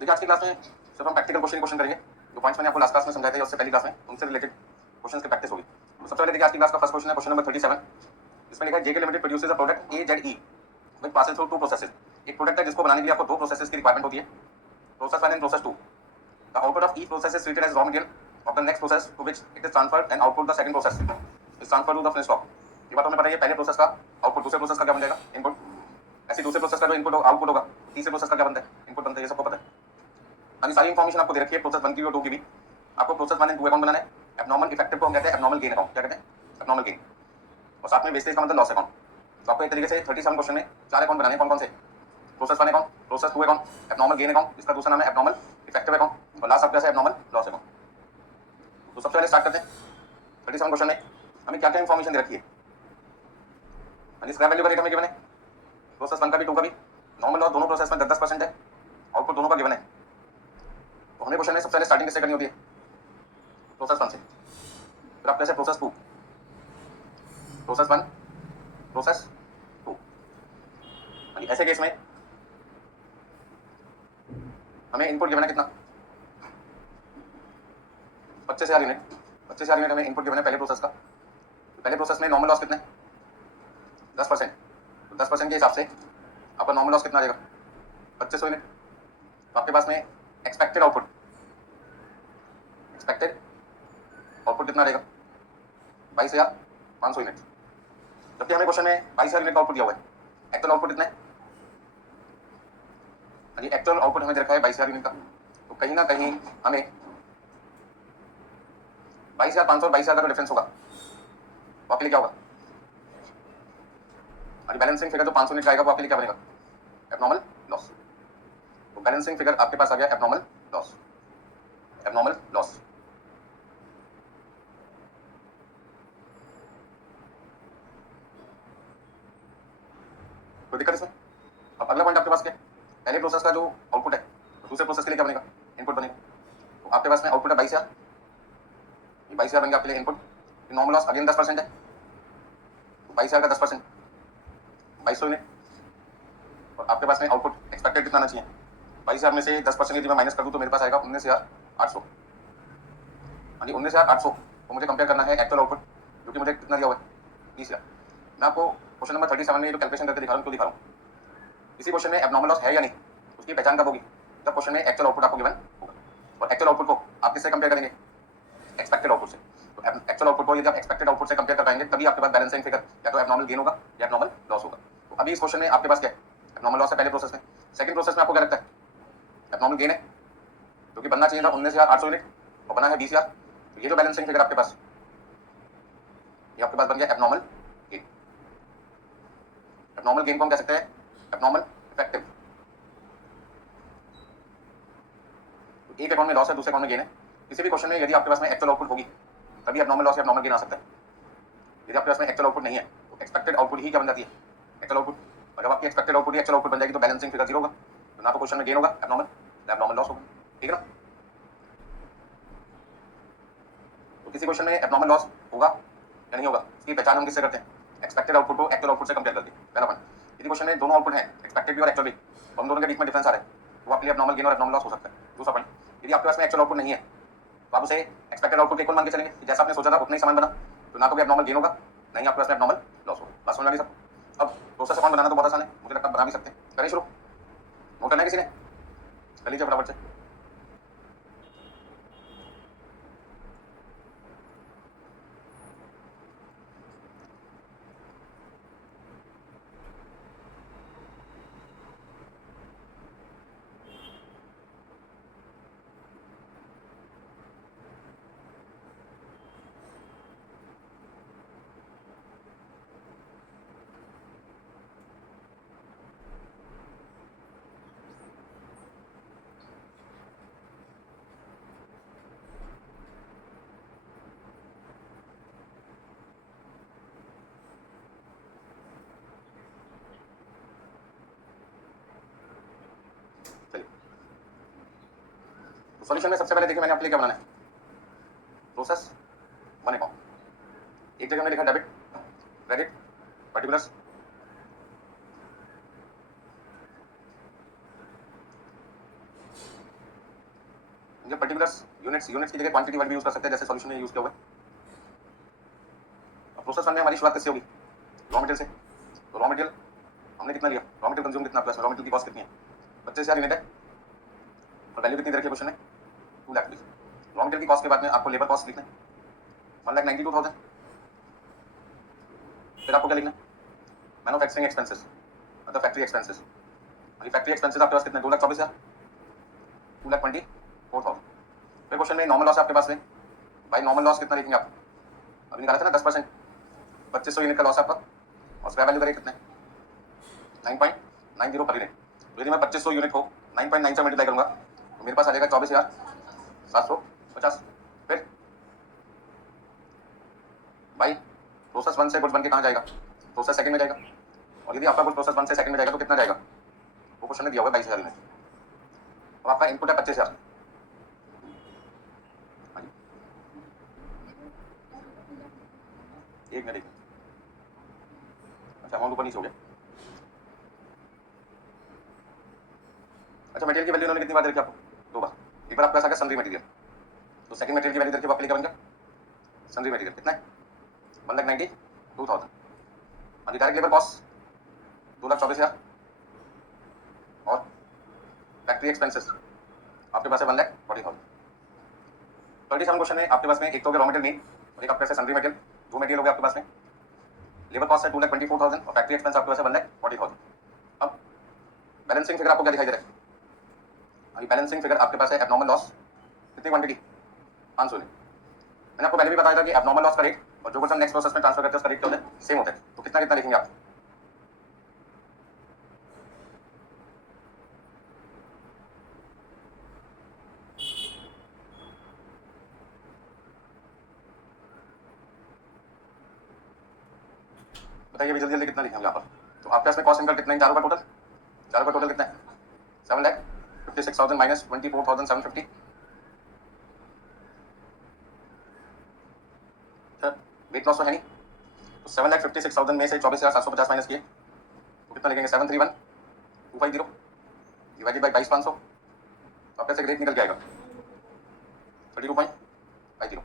देखिए आज की क्लास में सिर्फ हम प्रैक्टिकल क्वेश्चन करेंगे। जो पॉइंट्स मैंने आपको लास्ट क्लास में समझाए थे उससे पहली क्लास में उनसे रिलेटेड क्वेश्चन की प्रैक्टिस होगी। तो सबसे पहले देखिए आज की क्लास का फर्स्ट क्वेश्चन है क्वेश्चन नंबर 37। इसमें लिखा है JK limited produces a product A Z E which passes through two processes. एक प्रोडक्ट है जिसको बनाने के लिए आपको दो प्रोसेसेस की रिक्वायरमेंट होती है, process 1 and process 2। The output of each process is treated as raw material of the next process to which it is transferred and output the second process is transferred to the finish stock. ये बात हमें पता है पहले process का output दूसरे process का क्या बन जाएगा, इनपुट। ऐसे दूसरे प्रोसेस का जो इनपुट आउटपुट होगा तीसरे प्रोसेस का क्या बनता है, इनपुट बनता है। ये सबको पता है। यानी सारी इन्फॉर्मेशन आपको दे रखी है प्रोसेस 1 की और 2 की भी। आपको प्रोसेस 1 एंड 2 अकाउंट बनाना है। एब्नॉर्मल इफेक्टिव को हम कहते हैं एब्नॉर्मल गेन अकाउंट। क्या कहते हैं? Abnormal gain. और साथ में वेस्टेज का मतलब लॉस अकाउंट। तो आपको एक तरीके से 37 क्वेश्चन में 4 अकाउंट बनाने हैं। कौन कौन से? Process 1 account, process 2 account, abnormal gain account, इसका दूसरा नाम है एब्नॉर्मल इफेक्टिव अकाउंट, और लास्ट आपका है एब्नॉर्मल लॉस अकाउंट। तो सबसे पहले स्टार्ट करते हैं। 37 क्वेश्चन में हमें क्या क्या इन्फॉर्मेशन दे रखी है। यानी स्क्रैप वैल्यू का रेट हमें गिवन है, प्रोसेस 1 का भी 2 का भी। नॉर्मल लॉस दोनों प्रोसेस में 10% है, आउटपुट दोनों का गिवन है। तो हमें क्वेश्चन में सबसे पहले स्टार्टिंग किससे करनी होती है? प्रोसेस 1 से। फिर आप कैसे प्रोसेस 2, प्रोसेस 1, प्रोसेस 2। यानी ऐसे केस में हमें इनपुट गिवन है कितना? 25,000 यूनिट। 25,000 यूनिट हमें इनपुट गिवन है पहले प्रोसेस का। तो पहले प्रोसेस में नॉर्मल लॉस कितने? 10%। तो 10% के हिसाब से आपका नॉर्मल लॉस कितना आ जाएगा? 2500 यूनिट। तो आपके पास में एक्सपेक्टेड आउटपुट कितना रहेगा? 22,500 यूनिट। जबकि हमें क्वेश्चन में 22,000 यूनिट का आउटपुट दिया हुआ है। एक्चुअल आउटपुट कितना है? यानी एक्चुअल आउटपुट हमें दे रखा है 22,000 यूनिट का। तो कहीं ना कहीं हमें 22,500 और 22,000 का जो डिफरेंस होगा वो आपके लिए क्या होगा? यानी बैलेंसिंग फिगर जो 500 यूनिट का आएगा वो आपके लिए क्या बनेगा? Abnormal loss. तो बैलेंसिंग फिगर आपके पास आ गया एब्नॉर्मल लॉस। Abnormal loss. कोई दिक्कत इसमें? अब अगला पॉइंट आपके पास क्या है? पहले प्रोसेस का जो आउटपुट है तो दूसरे प्रोसेस के लिए क्या बनेगा? इनपुट बनेगा। तो आपके पास में आउटपुट है 22,000, ये 22,000 बन गया आपके लिए इनपुट। नॉर्मल लॉस अगेन 10% है, तो 22,000 का 10%, 2200 यूनिट। और आपके पास में आउटपुट एक्सपेक्टेड कितना आना चाहिए? 22,000 में से 10% यदि मैं माइनस कर दूं तो मेरे पास आएगा 19,800। यानी 19,800 को मुझे कंपेयर करना है एक्चुअल आउटपुट जो कि मुझे कितना दिया हुआ है? 20,000। मैं आपको क्वेश्चन नंबर 37 में जो कैलकुलेशन करके दिखा रहा हूँ, क्यों दिखा रहा हूँ? इसी क्वेश्चन में एब्नॉर्मल लॉस है या नहीं उसकी पहचान कब होगी? जब क्वेश्चन में एक्चुअल आउटपुट आपको गिवन होगा। और एक्चुअल आउटपुट को आप किससे कंपेयर करेंगे? एक्सपेक्टेड आउटपुट से। तो एक्चुअल आउटपुट को यदि आप एक्सपेक्टेड आउटपुट से कंपेयर कर पाएंगे तभी आपके पास बैलेंसिंग फिगर या तो एब्नॉर्मल गेन होगा या एब्नॉर्मल लॉस होगा। तो अभी इस क्वेश्चन में आपके पास क्या है? एब्नॉर्मल लॉस है पहले प्रोसेस में। सेकंड प्रोसेस में आपको क्या लगता है? एब्नॉर्मल गेन है, जो कि बनना चाहिए था 19,800 यूनिट और बना है 20,000। तो ये जो बैलेंसिंग फिगर आपके पास, ये आपके पास बन गया एब्नॉर्मल गेन। एब्नॉर्मल गेन को हम कह सकते हैं एब्नॉर्मल इफेक्टिव। तो एक अकाउंट में लॉस है, दूसरे अकाउंट में गेन है। किसी भी क्वेश्चन में यदि आपके पास में एक्चुअल आउटपुट होगी तभी एब्नॉर्मल लॉस या एब्नॉर्मल गेन आ सकता है। यदि आपके पास में एक्चुअल आउटपुट नहीं है तो एक्सपेक्टेड आउटपुट ही क्या बन जाती है? Actual output. और जब आपकी एक्सपेक्टेड आउटपुट ही एक्चुअल आउटपुट बन जाएगी तो बैलेंसिंग फिगर जीरो होगा। तो ना तो क्वेश्चन में गेन होगा एब्नॉर्मल, ना एब्नॉर्मल लॉस होगा। ठीक है ना? तो किसी क्वेश्चन में एब्नॉर्मल लॉस होगा या नहीं होगा इसकी पहचान हम किससे करते हैं? एक्सपेक्टेड आउटपुट को एक्चुअल आउटपुट से कंपेयर करके। पहला पॉइंट, यदि क्वेश्चन में दोनों आउटपुट हैं, एक्सपेक्टेड भी और एक्चुअल भी, और उन दोनों के बीच में डिफरेंस आ रहा है तो आपके लिए एब्नॉर्मल गेन और एब्नॉर्मल लॉस हो सकता है। दूसरा पॉइंट, यदि आपके पास में एक्चुअल आउटपुट नहीं है तो आप उसे एक्सपेक्टेड आउटपुट इक्वल मान के चलेंगे कि जैसा आपने सोचा था उतना ही समान बना, तो ना तो भी एब्नॉर्मल गेन होगा, नहीं आपके पास में एब्नॉर्मल लॉस होगा। बात समझ आ गई सब? अब प्रोसेस अकाउंट बनाना तो बहुत आसान है, मुझे लगता है बना भी सकते हैं। करें शुरू? नोट करना है किसी ने? कर लीजिए फटाफट से। सॉल्यूशन में सबसे पहले देखिए मैंने आपके लिए क्या बनाना है? Process 1 account. एक जगह में लिखा डेबिट, क्रेडिट, पर्टिकुलर्स। मुझे पर्टिकुलर यूनिट्स की जगह क्वांटिटी वर्ड भी यूज कर सकते हैं, जैसे सॉल्यूशन में यूज किया हुआ है। अब प्रोसेस वन में हमारी शुरुआत कैसे होगी? रॉ मटेरियल से। तो रॉ मटेरियल हमने कितना लिया, रॉ मटेरियल कंज्यूम कितना प्लस रॉ मटेरियल की कॉस्ट कितनी है, 25,000 यूनिट है और वैल्यू कितनी दे रखी है क्वेश्चन में, 2 लाख रुपीज। रॉ मटेरियल की कॉस्ट के बाद में आपको लेबर कॉस्ट लिखना है 1,92,000। फिर आपको क्या लिखना है, मैन्युफैक्चरिंग एक्सपेंसेस मतलब फैक्ट्री एक्सपेंसेस। फैक्ट्री एक्सपेंसेस आपके पास कितने, 2,24,000, 2,24,400। फिर क्वेश्चन में नॉर्मल लॉस आपके पास है, भाई नॉर्मल लॉस कितना लिखेंगे आप, अभी निकाला था ना 10%, 2500 यूनिट का लॉस आपका, और स्क्रैप वैल्यू करें कितने, 9.90 पर यूनिट। तो यदि मैं 2500 यूनिट को 9.9 से मल्टीप्लाई करूंगा तो मेरे पास आ जाएगा 24,750। फिर भाई प्रोसेस वन से गुड्स बन के कहाँ जाएगा, प्रोसेस सेकंड में जाएगा, और यदि आपका गुड्स प्रोसेस वन से सेकंड में जाएगा तो कितना जाएगा, वो क्वेश्चन में दिया हुआ है 22,000 यूनिट। अब आपका इनपुट है 25,000। एक मिनट, अच्छा अमाउंट ऊपर नीचे हो गया। अच्छा मटेरियल की वैल्यू उन्होंने कितनी बार दे रखी आपको, 2 बार। एक बार आपके पास आ गया सन्ड्री मटेरियल, तो सेकंड मटेरियल की वैल्यू दे रखी है, आपके लिए क्या बन गया, सन्ड्री मटेरियल कितना है 1,92,000। हाँ जी, डायरेक्ट लेबर कॉस्ट 2,24,000 और फैक्ट्री एक्सपेंसेस आपके पास है 1,40,000। 37 क्वेश्चन है आपके पास में, एक तो हो गया रॉ मटेरियल मेन और एक आपके पास है सन्ड्री मटेरियल, 2 मटेरियल हो गया आपके पास में। लेबर कॉस्ट है 2,24,000 और फैक्ट्री एक्सपेंस आपके पास है 1,40,000। अब बैलेंसिंग फिगर आपको क्या दिखाई दे रहा है, अभी बैलेंसिंग फिगर आपके पास है एबनॉर्मल लॉस, कितनी क्वांटिटी 500 यूनिट। मैंने आपको पहले भी बताया था कि एबनॉर्मल लॉस का रेट और जो कुछ हम नेक्स्ट प्रोसेस में ट्रांसफर करते हैं उसका रेट क्या होता है, सेम होता है। तो कितना कितना लिखेंगे आप, बताइए अभी जल्दी जल्दी कितना लिखेंगे यहाँ पर। तो आपके पास में कॉस्ट इनकम कितना है, चारों का टोटल, चारों का टोटल कितना है 7,56,000 माइनस 24,750। सर वेट लॉस तो है नहीं, तो 7,56,000 में से 24,750 माइनस किए तो कितना लिखेंगे 731,250 डिवाइडेड बाई 22,500। तो आपके से रेट निकल जाएगा 32.50।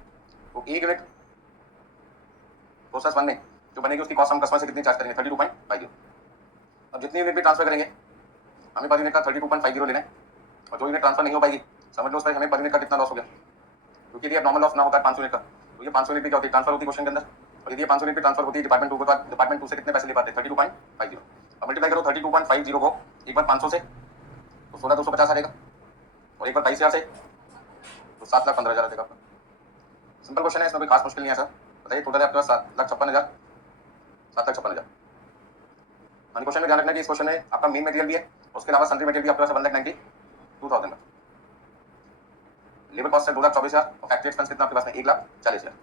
तो एक यूनिट प्रोसेस वन में जो बनेगी उसकी कॉस्ट हम कस्टमर से कितनी चार्ज करेंगे 32.50। अब जितनी यूनिट भी ट्रांसफर करेंगे हमें पर यूनिट का 32.50 लेना है, और जो यूनिट ट्रांसफर नहीं हो पाएगी समझ लो उस पर हमें पर यूनिट का कितना लॉस हो गया, क्योंकि यदि नॉर्मल लॉस ना होता है 500 यूनिट का, तो ये 500 यूनिट भी क्या होती है ट्रांसफर होती है क्वेश्चन के अंदर, और यदि ये 500 यूनिट भी ट्रांसफर होती है डिपार्टमेंट 2 को, तो डिपार्टमेंट 2 से कितने पैसे ले पाते हैं 32.50। अब मल्टीप्लाई करो 32.50 को एक बार 500 से तो 16,250 आ जाएगा, और एक बार 22,000 से तो 7,15,000 आ जाएगा। सिंपल क्वेश्चन है, इसमें कोई खास मुश्किल नहीं है सर। बताइए टोटल है आपके पास 7,56,000, 7,56,000। हाँ क्वेश्चन में ध्यान रखना कि इस क्वेश्चन में आपका मेन मटेरियल भी है, उसके अलावा सन्ड्री मटेरियल भी आपके पास 1,92,000 का। लेबर कॉस्ट है 2,24,000 और फैक्ट्री एक्सपेंस कितना आपके पास में 1,40,000।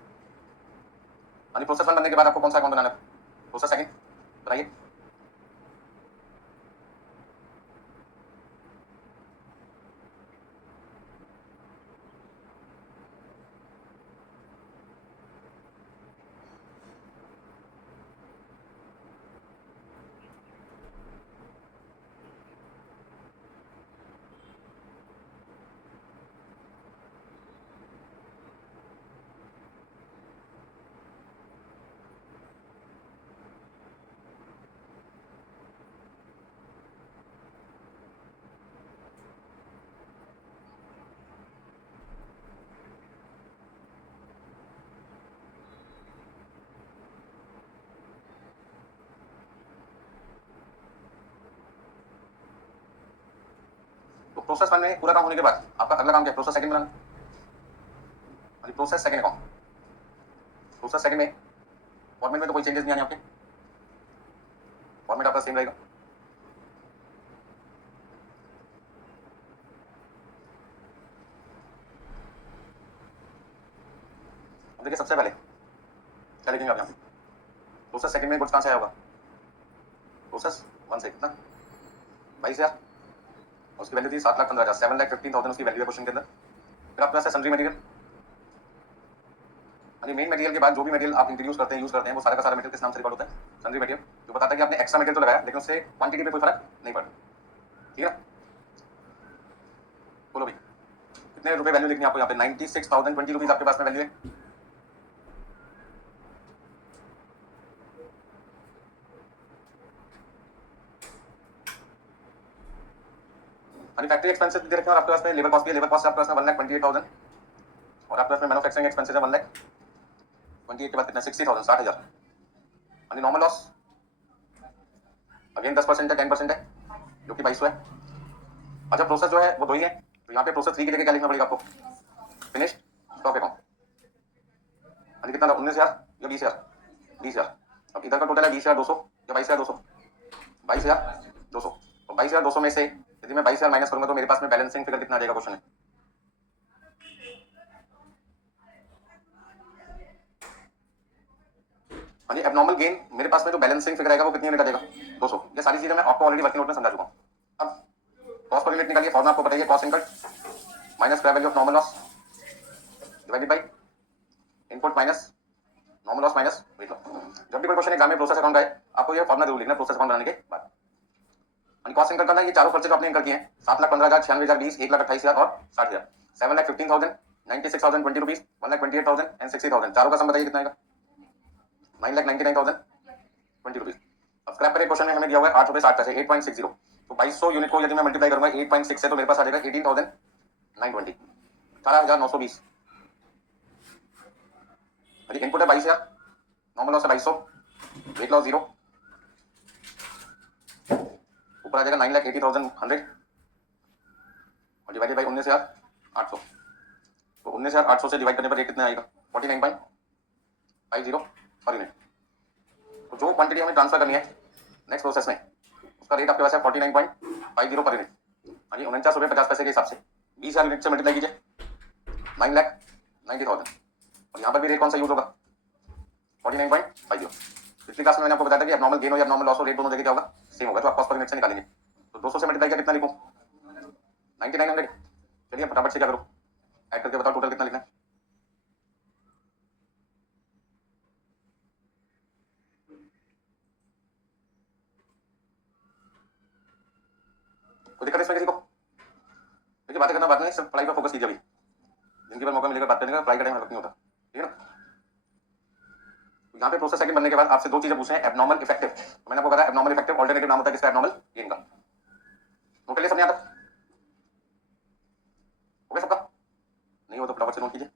हाँ प्रोसेस वन बनने के बाद आपको कौन सा अकाउंट बनाना है, प्रोसेस सेकंड बताइए। तो प्रोसेस वन में पूरा काम होने के बाद आपका अगला काम क्या है, प्रोसेस सेकंड बनाना। Process second account, process second में फॉर्मेट में तो कोई चेंजेस नहीं आने आपके, फॉर्मेट आपका सेम रहेगा। देखिए सबसे पहले क्या लिखेंगे आप यहाँ पे, प्रोसेस सेकंड में गुड्स कहाँ से आया होगा, प्रोसेस वन से कितना 22,000, उसकी वैल्यू थी 7,15,000, 7,15,000 उसकी वैल्यू है क्वेश्चन के अंदर। फिर आपके पास है सन्ड्री मटेरियल, यानी मेन मटेरियल के बाद जो भी मटेरियल आप इंट्रोड्यूस करते हैं यूज करते हैं वो सारा का सारा मटेरियल किस नाम से रिकॉर्ड होता है, सन्ड्री मटेरियल, जो बताता है कि आपने एक्स्ट्रा मटेरियल तो लगाया लेकिन उससे क्वांटिटी में कोई फर्क नहीं पड़ा। ठीक है बोलो भाई कितने रुपए वैल्यू लिखनी है आपको यहाँ पे 96,020 रुपीज आपके पास में वैल्यू है। मैन्युफैक्चरिंग एक्सपेंसेस दे रखे हैं और आपके पास में लेबर कॉस्ट भी है। लेबर कॉस्ट आपके पास में 1,28,000 और आपके पास में मैन्युफैक्चरिंग एक्सपेंसेस है 1,28,000 के बाद कितना 60,000 60,000। यानी नॉर्मल लॉस अगेन 10% है 10% है जो कि 2200 है। अच्छा प्रोसेस जो है वो 2 ही है तो यहाँ पे प्रोसेस 3 की जगह क्या लिखना पड़ेगा आपको फिनिश्ड स्टॉक अकाउंट। यानी कितना 19,000 या 20,000 20,000। अब इधर का टोटल है 20,200 या 22,200 22,200 और 22,200 में से यदि मैं 22,000 माइनस करूंगा तो मेरे पास में बैलेंसिंग फिगर कितना आ जाएगा क्वेश्चन है। यानी एबनॉर्मल गेन मेरे पास में जो बैलेंसिंग फिगर आएगा वो कितनी यूनिट आ जाएगा 200। ये सारी चीजें मैं आपको ऑलरेडी वर्किंग नोट में समझा चुका हूं। अब कॉस्ट पर यूनिट निकालिए। फॉर्मूला आपको बताइए cost इनकट minus square value of normal loss divided by input minus normal loss minus weight loss. जब भी कोई क्वेश्चन एग्जाम में प्रोसेस अकाउंट आए आपको ये फॉर्मूला जरूर लिखना प्रोसेस अकाउंट बनाने के बाद। कॉस्ट इनकम करना ये चारों खर्चे जो आपने इनकर किए हैं 7,15,000 96,000 20 1,28,000 और 60,000 7,15,000 96,020 रुपीज 1,28,000 एंड 60,000 चारों का सम बताइए कितना आएगा 9,99,020 रुपीज। अब स्क्रैप करें क्वेश्चन में हमें दिया हुआ है 8 रुपए 60 पैसे 8.60 तो 2200 यूनिट को यदि मैं मल्टीप्लाई करूंगा 8.6 से तो मेरे पास आ जाएगा 18,920 18,920। इनपुट है 22,000 नॉर्मल लॉस है 2200 वेट लॉस 0 ऊपर आ जाएगा 9,80,100 और डिवाइडेड बाई 19,800 तो 19,800 से डिवाइड करने पर रेट कितना आएगा 49.50 पर यूनिट। तो जो क्वांटिटी हमें ट्रांसफर करनी है नेक्स्ट प्रोसेस में उसका रेट आपके पास है 49.50 पर यूनिट यानी 49 रुपये 50 पैसे के हिसाब से 20,000 यूनिट से मल्टीप्लाई कीजिए 9,90,000 और यहाँ पर भी रेट कौन सा यूज होगा 49.50। पिछली क्लास में मैंने आपको बताया था कि एबनॉर्मल गेन हो या एबनॉर्मल लॉस हो रेट दोनों जगह क्या होगा सेम होगा। तो आप कॉस्ट पर यूनिट से निकालेंगे तो 200 से मल्टीप्लाई कितना लिखूं 9,900। चलिए फटाफट से क्या करो ऐड करके बताओ टोटल कितना लिखना है। कोई दिक्कत इसमें किसी को देखिए बातें करना बात नहीं सिर्फ पढ़ाई पर फोकस कीजिए। अभी जिनकी पर मौका मिलेगा बात करने का पढ़ाई का टाइम नहीं होता ठीक है ना। यहाँ पे प्रोसेस सेकंड बनने के बाद आपसे 2 चीजें पूछे हैं एबनॉर्मल इफेक्टिव। तो मैंने आपको बताया एबनॉर्मल इफेक्टिव ऑल्टरनेटिव नाम होता है किसका एबनॉर्मल गेन का। नोट कर लिया सबने यहाँ तक हो गया सबका नहीं हो तो फटाफट से नोट कीजिए।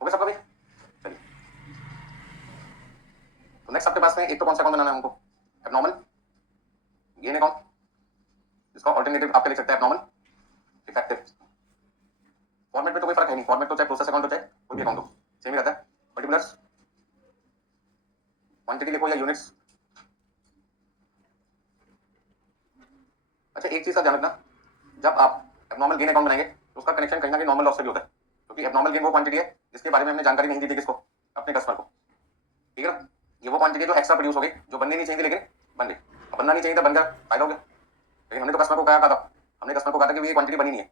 हो गया सबका भी चलिए। तो नेक्स्ट आपके पास में एक तो कौन सा अकाउंट बनाना है हमको एबनॉर्मल गेन अकाउंट जिसका ऑल्टरनेटिव आपके लिख सकते हैं एबनॉर्मल इफेक्टिव। फॉर्मेट में तो कोई फर्क है नहीं फॉर्मेट तो चाहे प्रोसेस अकाउंट हो चाहे कोई भी अकाउंट हो सेम ही रहता है। पर्टिकुलर्स क्वांटिटी लिखो या यूनिट्स। अच्छा एक चीज का ध्यान रखना जब आप एबनॉर्मल गेन अकाउंट बनाएंगे तो उसका कनेक्शन कहीं ना कहीं नॉर्मल लॉस से भी होता है क्योंकि एबनॉर्मल गेन वो क्वांटिटी है जिसके बारे में हमने जानकारी नहीं दी थी किसको अपने कस्टमर को ठीक है ना। ये वो क्वांटिटी जो एक्स्ट्रा प्रोड्यूस हो गई जो बननी नहीं चाहिए लेकिन बन गई। अब बनना नहीं चाहिए था बनकर फायदा हो गया लेकिन हमने तो कस्टमर को कहा था हमने कस्टमर को कहा था कि ये क्वांटिटी बनी नहीं है।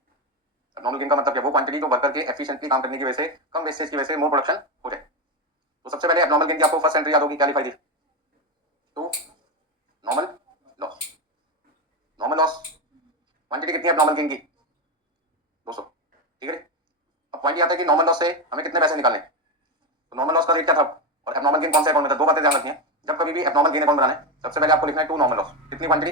एबनॉर्मल गेन का मतलब क्या वो क्वांटिटी जो वर्कर के एफिशिएंटली काम करने की वजह से कम वेस्टेज की वजह से मोर प्रोडक्शन हो जाए। तो सबसे पहले एबनॉर्मल गेन की आपको फर्स्ट एंट्री याद होगी क्या लिखाई थी तो normal loss. Normal loss quantity कितनी है एबनॉर्मल गेन की 200 ठीक है। अब पॉइंट ये आता है कि नॉर्मल लॉस से हमें कितने पैसे निकालने तो नॉर्मल लॉस का रेट क्या था और एबनॉर्मल गेन कौन सा अकाउंट में था। 2 बातें ध्यान रखनी है जब कभी भी एबनॉर्मल गेन अकाउंट बनाना है सबसे पहले आपको लिखना है टू नॉर्मल लॉस जितनी क्वांटिटी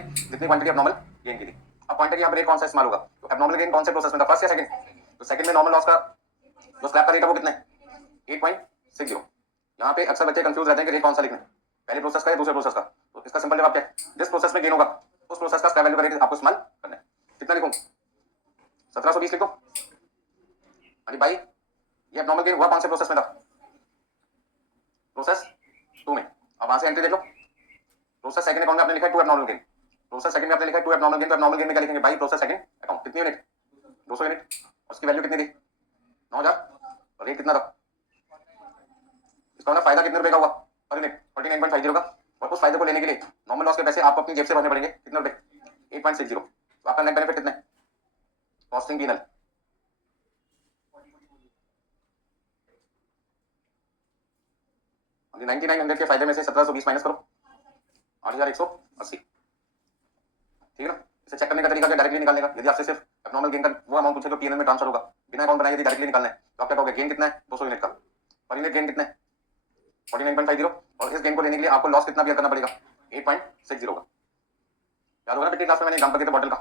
एबनॉर्मल गेन की थी। अब पॉइंट यहाँ पर रेट कौन सा इस्तेमाल होगा तो एबनॉर्मल गेन कौन से प्रोसेस में था फर्स्ट या सेकंड तो सेकंड में नॉर्मल लॉस का जो स्क्रैप का रेट है वो कितना है 8.60। यहाँ पे अक्सर बच्चे कंफ्यूज रहते हैं कि रेट कौन सा लिखना है पहले प्रोसेस का या दूसरे प्रोसेस का। तो इसका सिंपल जवाब क्या है जिस प्रोसेस में गेन होगा उस प्रोसेस का स्क्रैप वैल्यू का रेट आपको इस्तेमाल करना है। कितना लिखूं 1720 लिखो बाई ये एब्नॉर्मल गेन हुआ कौन से प्रोसेस में था? प्रोसेस 2 में। अब वहां से एंट्री देख लो, प्रोसेस सेकंड अकाउंट में आपने लिखा है 2 एब्नॉर्मल गेन, प्रोसेस सेकंड में आपने लिखा है 2 एब्नॉर्मल गेन, तो एब्नॉर्मल गेन में क्या लिखेंगे भाई? प्रोसेस सेकंड अकाउंट कितनी यूनिट? 200 यूनिट। उसकी वैल्यू कितनी थी? 9000। और रेट कितना था? इसका मतलब फायदा कितने रुपए का हुआ पर यूनिट? 49.50 का। और उस फायदे को लेने के लिए नॉर्मल लॉस के पैसे आपको अपनी जेब से भरने पड़ेंगे, कितने रुपए? 8.60। तो आपका नेट बेनिफिट कितना है? कॉस्टिंग पीनल 9900 के फायदे में से 1720 माइनस करो, 8180। ठीक है ना? इसे चेक करने का तरीका क्या? डायरेक्टली निकालने का। यदि आपसे सिर्फ एब्नॉर्मल गेन का वो अमाउंट पूछे जो पीएनएल में ट्रांसफर होगा, बिना अकाउंट बनाए यदि डायरेक्टली निकालना है, तो आप क्या कहोगे? गेन कितना है? 200 यूनिट का। पर यूनिट गेन कितना है? 49.50। और इस गेन को लेने के लिए आपको लॉस कितना बियर करना पड़ेगा? 8.60 का। याद होगा ना पिछली क्लास में मैंने एग्जांपल दिया था बॉटल का,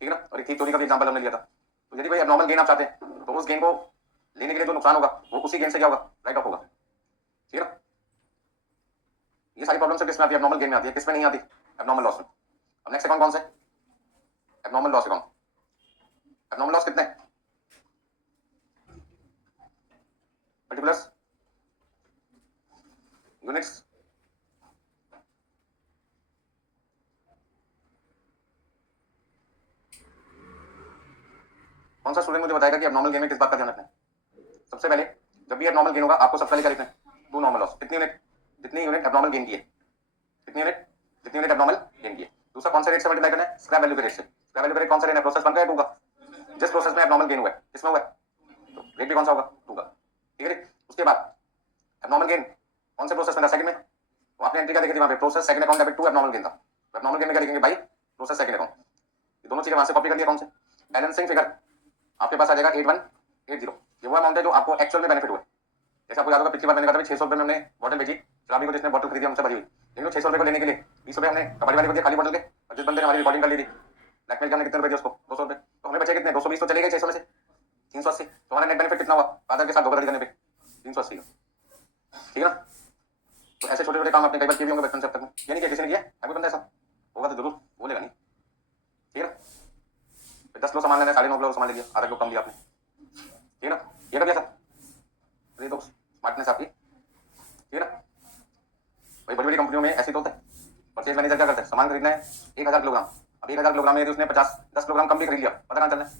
ठीक है ना? और एक थी चोरी का भी एग्जांपल हमने लिया था। तो यदि भाई एब्नॉर्मल गेन आप चाहते हैं तो उस गेन को लेने के लिए जो नुकसान होगा वो उसी गेन से क्या होगा? राइट ऑफ होगा। ठीक है ना? ये सारी प्रॉब्लम किस में आती है? एब्नॉर्मल गेन में आती है, किसमें नहीं आती? एब्नॉर्मल लॉस में। अब नेक्स्ट अकाउंट कौन सा है? Abnormal loss account. Abnormal loss कितने? पर्टिकुलर्स, यूनिट्स, कौन सा स्टूडेंट मुझे बताएगा कि एब्नॉर्मल गेन में किस बात का ध्यान रखना है? सबसे पहले जब भी एब्नॉर्मल गेन होगा आपको सबसे पहले क्या लिखना है? 2 नॉर्मल लॉस। कितनी यूनिट? जितनी यूनिट एब्नॉर्मल गेन की है। कितनी यूनिट? जितनी यूनिट एब्नॉर्मल गेन की है। दूसरा कौन से रेट से मल्टीप्लाई करना है? स्क्रैप वैल्यू के रेट से। स्क्रैप वैल्यू का रेट कौन सा लेना है? प्रोसेस 1 का या 2 का? जिस प्रोसेस में एब्नॉर्मल गेन हुआ है, किसमें हुआ है? तो रेट भी कौन सा होगा? 2 का। ठीक है। उसके बाद एब्नॉर्मल गेन कौन से प्रोसेस में था? सेकंड में। तो आपने एंट्री क्या देखी थी वहां पे? Process second account debit 2 abnormal gain था। तो एब्नॉर्मल गेन में क्या लिखेंगे भाई? Process second account. ये दोनों चीजें वहां से कॉपी कर लिया। कौन से? बैलेंसिंग फिगर आपके पास आ जाएगा 8180। ये वो अमाउंट है जो आपको एक्चुअल में बेनिफिट हुआ। जैसे आपको याद होगा पिछली बार मैंने कहा था 600 रुपए में हमने बॉटल बेची, शराबी को जिसने बॉटल खरीदी हमसे भरी हुई, लेकिन 600 रुपए को लेने के लिए 20 रुपए हमने कबाड़ी वाले को दिया खाली बॉटल के, और जिस बंदे ने हमारी रिकॉर्डिंग कर ली थी ब्लैकमेल हमने कितने रुपए दिए उसको? 200 रुपए। तो हमें बचे कितने? 220 तो चले गए 600 में से 380। तो हमारा नेट बेनिफिट कितना हुआ फादर के साथ धोखाधड़ी करने पे? 380। ठीक है ना? तो ऐसे छोटे छोटे काम आपने कई बार किए भी होंगे बचपन से अब तक में, ये नहीं किया किसी ने किया है? कोई बंदा ऐसा होगा तो जरूर बोलेगा नहीं। ठीक है ना? 10 किलो सामान लेना है, 9.5 किलो सामान ले लिया, आधा किलो कम दिया आपने। ठीक है ना? ये कब ऐसा? ये तो स्मार्टनेस आपकी। ठीक है ना? भाई बड़ी बड़ी कंपनियों में ऐसे तो होता है। परचेज मैनेजर क्या करता है? सामान खरीदना है 1000 किलोग्राम। अब 1000 किलोग्राम में यदि उसने 10 किलोग्राम कम भी खरीद लिया, पता कहाँ चलना है?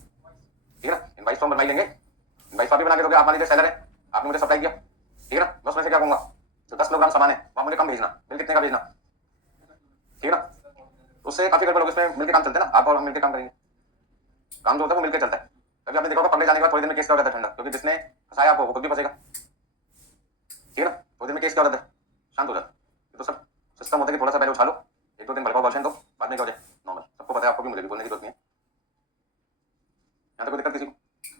ठीक है ना? इनवाइस फॉर्म बनवाई लेंगे, इनवाइस आप भी बना के दोगे। आप मान लीजिए सेलर है, आपने मुझे सप्लाई किया, ठीक है ना? मैं उसमें से क्या कहूंगा? जो 10 किलोग्राम सामान है वहां मुझे कम भेजना, बिल कितने का भेजना? ठीक है ना? उससे काफी गड़बड़ होगी। उसमें मिलकर काम चलता है ना, आप और हम मिलकर काम करेंगे। काम जो होता है वो मिलकर चलता है। कभी आपने देखा होगा पकड़े जाने के बाद थोड़ी देर में केस क्या हो जाता है? ठंडा, क्योंकि जिसने फंसाया आपको वो खुद भी फंसेगा। ठीक है ना? थोड़ी देर में केस क्या हो जाता है? शांत हो जाता है। ये तो सब सिस्टम होता है कि थोड़ा सा पहले उछा लो, 1-2 दिन भड़काओ भाषण दो, बाद में क्या हो जाए? नॉर्मल। सबको पता है, आपको भी मुझे भी बोलने की जरूरत नहीं है। यहाँ तक कोई दिक्कत किसी को?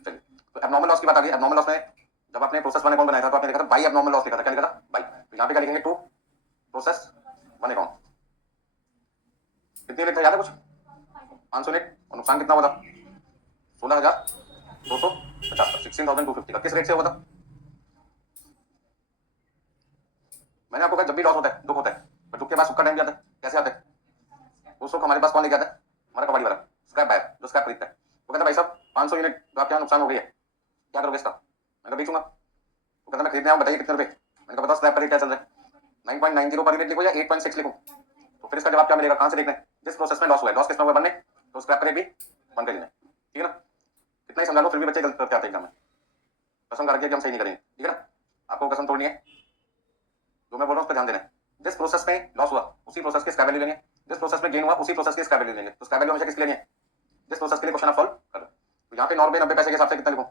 चलिए, तो एब्नॉर्मल लॉस की बात आ गई। एब्नॉर्मल लॉस में जब आपने प्रोसेस 1 अकाउंट बनाया था तो आपने लिखा था बाई एब्नॉर्मल लॉस लिखा था। क्या लिखा था? बाई। तो यहाँ पे क्या लिखेंगे? 2 प्रोसेस 1 अकाउंट। कितनी यूनिट था याद है कुछ? 500 यूनिट। और नुकसान कितना हुआ था? 16,250 का, 16,250 का। किस रेट से हुआ था? मैंने आपको कहा जब भी लॉस होता है दुख होता है, पर दुख के बाद सुख का टाइम भी आता है। कैसे आता है? वो सुख हमारे पास कौन लेके आता है? हमारा कबाड़ी वाला, स्क्रैप बायर, जो स्क्रैप खरीदता है। वो कहता है भाई साहब 500 यूनिट तो आपके यहाँ नुकसान हो गई है, क्या करोगे इसका? मैं कहा बेचूंगा। वो कहता मैं खरीदने आऊँ, बताइए कितने रुपए? मैंने कहा बताओ स्क्रैप का रेट क्या चल रहा है? 9.90 पर यूनिट लिखो या 8.6 लिखो? तो फिर इसका जवाब क्या मिलेगा? कहां से देखना है? जिस प्रोसेस में लॉस हुआ है, लॉस किसमें हुआ? बनने, तो स्क्रैप का रेट भी बन कर देना है। ठीक है ना? कितना ही समझा लो फिर भी बच्चे गलत करते आते हैं एग्जाम में। कसम खा रखिए कि हम सही नहीं करेंगे। ठीक है ना? आपको कसम तोड़नी है, जो मैं बोल रहा हूँ उस पर ध्यान देना है। जिस प्रोसेस में लॉस हुआ उसी प्रोसेस के स्क्रैप वैल्यू लेंगे, जिस प्रोसेस में गेन हुआ उसी प्रोसेस के स्क्रैप वैल्यू लेंगे। तो स्क्रैप वैल्यू हमेशा किसके लेनी है? जिस प्रोसेस के लिए क्वेश्चन आप सॉल्व कर रहे हो। तो यहाँ पे 9 रुपए 90 पैसे के हिसाब से कितना लिखो?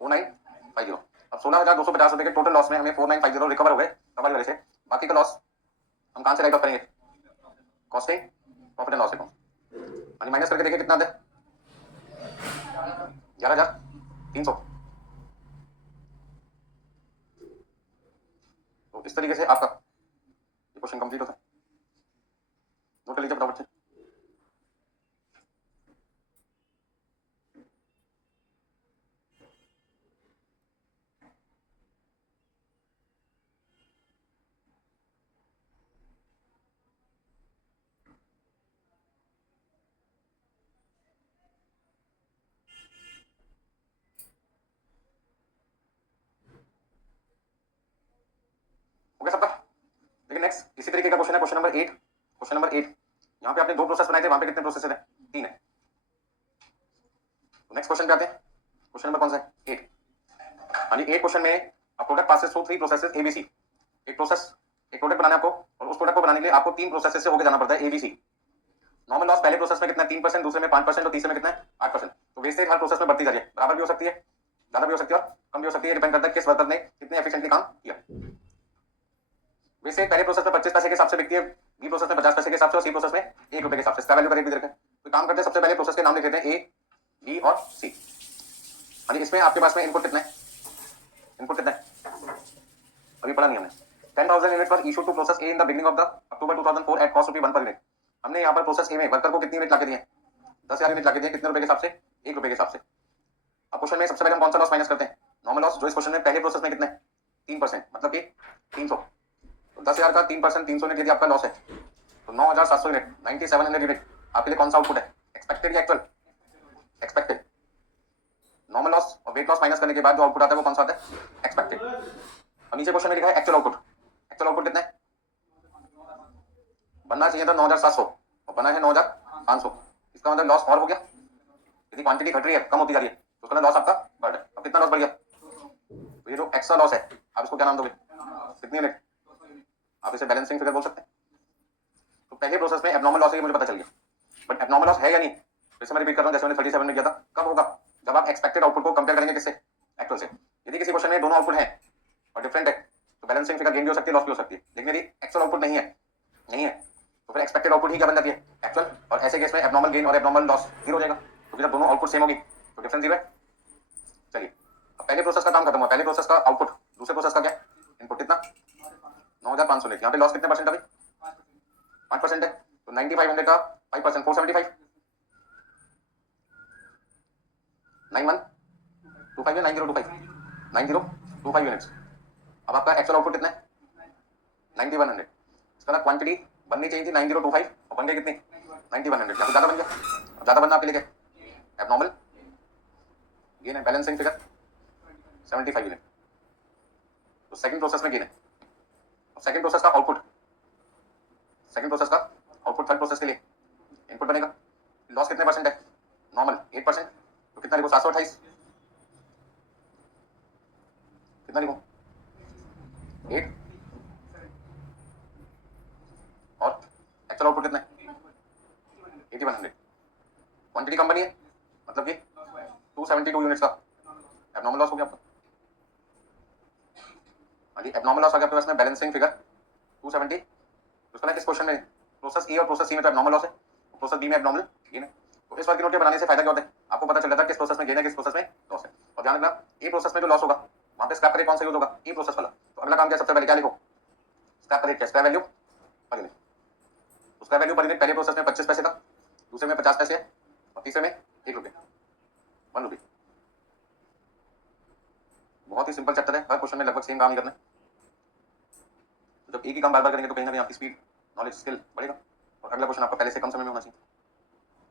4950। अब 16,250 रुपए के टोटल लॉस में हमें 4950 रिकवर हो गए कबाड़ी वाले से। बाकी का लॉस हम कहां से राइट ऑफ करेंगे? Costing profit and loss account. Minus करके देखिए कितना आता है? 11,300। तो इस तरीके से आपका ये क्वेश्चन कंप्लीट होता है। नोट कर लीजिए फटाफट से। नेक्स्ट इसी तरीके का क्वेश्चन है क्वेश्चन नंबर 8। क्वेश्चन नंबर 8 यहाँ पे आपने 2 प्रोसेस बनाए थे, वहां पे कितने प्रोसेस है? 3 है। नेक्स्ट क्वेश्चन पे आते हैं। क्वेश्चन नंबर कौन सा है? 8। हाँ जी, 8 क्वेश्चन में a product passes through 3 processes ABC. एक प्रोडक्ट बनाना है आपको, और उस प्रोडक्ट को बनाने के लिए आपको 3 प्रोसेसेस से होकर जाना पड़ता है एबीसी। नॉर्मल लॉस पहले प्रोसेस में कितना है? 3%, दूसरे में 5% और तीसरे में कितना है? 8%। तो वेस्टेज हर प्रोसेस में बढ़ती जा रही है, बराबर भी हो सकती है, ज्यादा भी हो सकती है और कम भी हो सकती है, डिपेंड करता है किस वर्कर ने कितने एफिशिएंटली काम किया। वेस्टेज पहले प्रोसेस में 25 पैसे के हिसाब से बिकती है, बी प्रोसेस में 50 पैसे के हिसाब से और सी प्रोसेस में 1 रुपए के हिसाब से। इसका वैल्यू करेक्ट भी रखें। तो काम करते हैं, सबसे पहले प्रोसेस के नाम लिख देते हैं ए, बी और सी। हाँ जी, इसमें आपके पास में इनपुट कितना है? इनपुट कितना है? अभी पढ़ा नहीं हमने। 10,000 यूनिट पर issue to process A in the beginning of the October 2004 at cost ₹1 per unit. हमने यहाँ पर प्रोसेस ए में वर्कर को कितनी यूनिट लाके दिए? 10,000 यूनिट लाके दिए। कितने रुपए के हिसाब से? 1 रुपए के हिसाब से। अब क्वेश्चन में सबसे पहले हम कौन सा लॉस माइनस करते हैं? नॉर्मल लॉस, जो इस क्वेश्चन में पहले प्रोसेस में कितना है? 3%, मतलब कि 300। तो 10,000 का 3% 300 यूनिट यदि आपका लॉस है तो 9,700 यूनिट, 9,700 यूनिट आपके लिए कौन सा आउटपुट है? एक्सपेक्टेड या एक्चुअल? एक्सपेक्टेड। नॉर्मल लॉस और वेट लॉस माइनस करने के बाद जो आउटपुट आता है वो कौन सा आता है? एक्सपेक्टेड। और नीचे क्वेश्चन में लिखा है एक्चुअल आउटपुट। एक्चुअल आउटपुट कितना है? बनना चाहिए था 9,700 और बना है 9,500। इसका मतलब लॉस और हो गया। यदि क्वांटिटी घट रही है, कम होती जा रही है, तो उसका लॉस आपका बढ़ रहा है। अब कितना लॉस बढ़ गया? तो ये जो एक्स्ट्रा लॉस है, आप इसको क्या नाम दोगे? कितनी यूनिट? आप इसे बैलेंसिंग फिगर बोल सकते हैं। तो पहले प्रोसेस में एबनॉर्मल लॉस है, मुझे पता चल गया, बट एबनॉर्मल लॉस है या नहीं? जैसे मैं रिपीट कर रहा हूँ, जैसे मैंने 37 में किया था। कब होगा? जब आप एक्सपेक्टेड आउटपुट को कंपेयर करेंगे किससे? एक्चुअल से। यदि किसी क्वेश्चन में दोनों आउटपुट है और डिफरेंट है तो बैलेंसिंग फिगर गेन भी हो सकती है, लॉस भी हो सकती है। लेकिन यदि एक्चुअल आउटपुट नहीं है तो फिर एक्सपेक्टेड आउटपुट ही क्या बन जाती है? एक्चुअल। और ऐसे केस में एबनॉर्मल गेन और एबनॉर्मल लॉस जीरो हो जाएगा, क्योंकि जब दोनों आउटपुट सेम होगी तो डिफरेंस जीरो है। चलिए, अब पहले प्रोसेस का काम खत्म हुआ। पहले प्रोसेस का आउटपुट, दूसरे प्रोसेस का क्या? इनपुट। कितना? 9,500 यूनिट। यहाँ पे लॉस कितने परसेंट? अभी 5% है, तो 9,500 का 5%, 475, 9125 या 9025, 9025 यूनिट्स। अब आपका एक्चुअल आउटपुट कितना है? 9100। इसका ना क्वांटिटी बननी चाहिए थी 9025 और बन गई कितनी? 9100। या तो ज्यादा बन गया। ज्यादा बनना आपके लिए क्या? एबनॉर्मल गेन है। Balancing figure 75 unit. तो सेकंड प्रोसेस में गेन है। सेकंड प्रोसेस का आउटपुट, सेकंड प्रोसेस का आउटपुट थर्ड प्रोसेस के लिए इनपुट बनेगा। लॉस कितने परसेंट है? नॉर्मल 8%। तो कितना लिखो? 728। कितना लिखो? 8। और एक्चुअल आउटपुट कितना है? 8100। क्वांटिटी कम बनी है, मतलब कि 272 यूनिट्स का एबनॉर्मल लॉस हो गया आपका। हाँ जी, एबनॉर्मल लॉस आ गया आपके पास में। Balancing figure 270। उसका ना किस क्वेश्चन में प्रोसेस ए और प्रोसेस सी में तो एबनॉर्मल लॉस है, प्रोसेस बी में एबनॉर्मल गेन है। तो इस बार की नोट के बनाने से फायदा क्या होता है? आपको पता चल जाता है किस प्रोसेस में गेन है, किस प्रोसेस में लॉस है। और ध्यान रखना, ए प्रोसेस में जो लॉस होगा वहां पे स्क्रैप रेट कौन सा यूज होगा? ए प्रोसेस वाला। तो अगला काम क्या? सबसे पहले क्या लिखो? Scrap rate. क्या? Scrap value per unit. उसका वैल्यू पर यूनिट पहले प्रोसेस में 25 पैसे था, दूसरे में 50 पैसे है और तीसरे में 1 रुपये, 1 रुपये। बहुत ही सिंपल चैप्टर है, हर क्वेश्चन में लगभग सेम काम ही करना है। तो जब एक ही काम बार बार करेंगे तो कहीं ना कहीं आपकी स्पीड, नॉलेज, स्किल बढ़ेगा और अगला क्वेश्चन आपका पहले से कम समय में होना चाहिए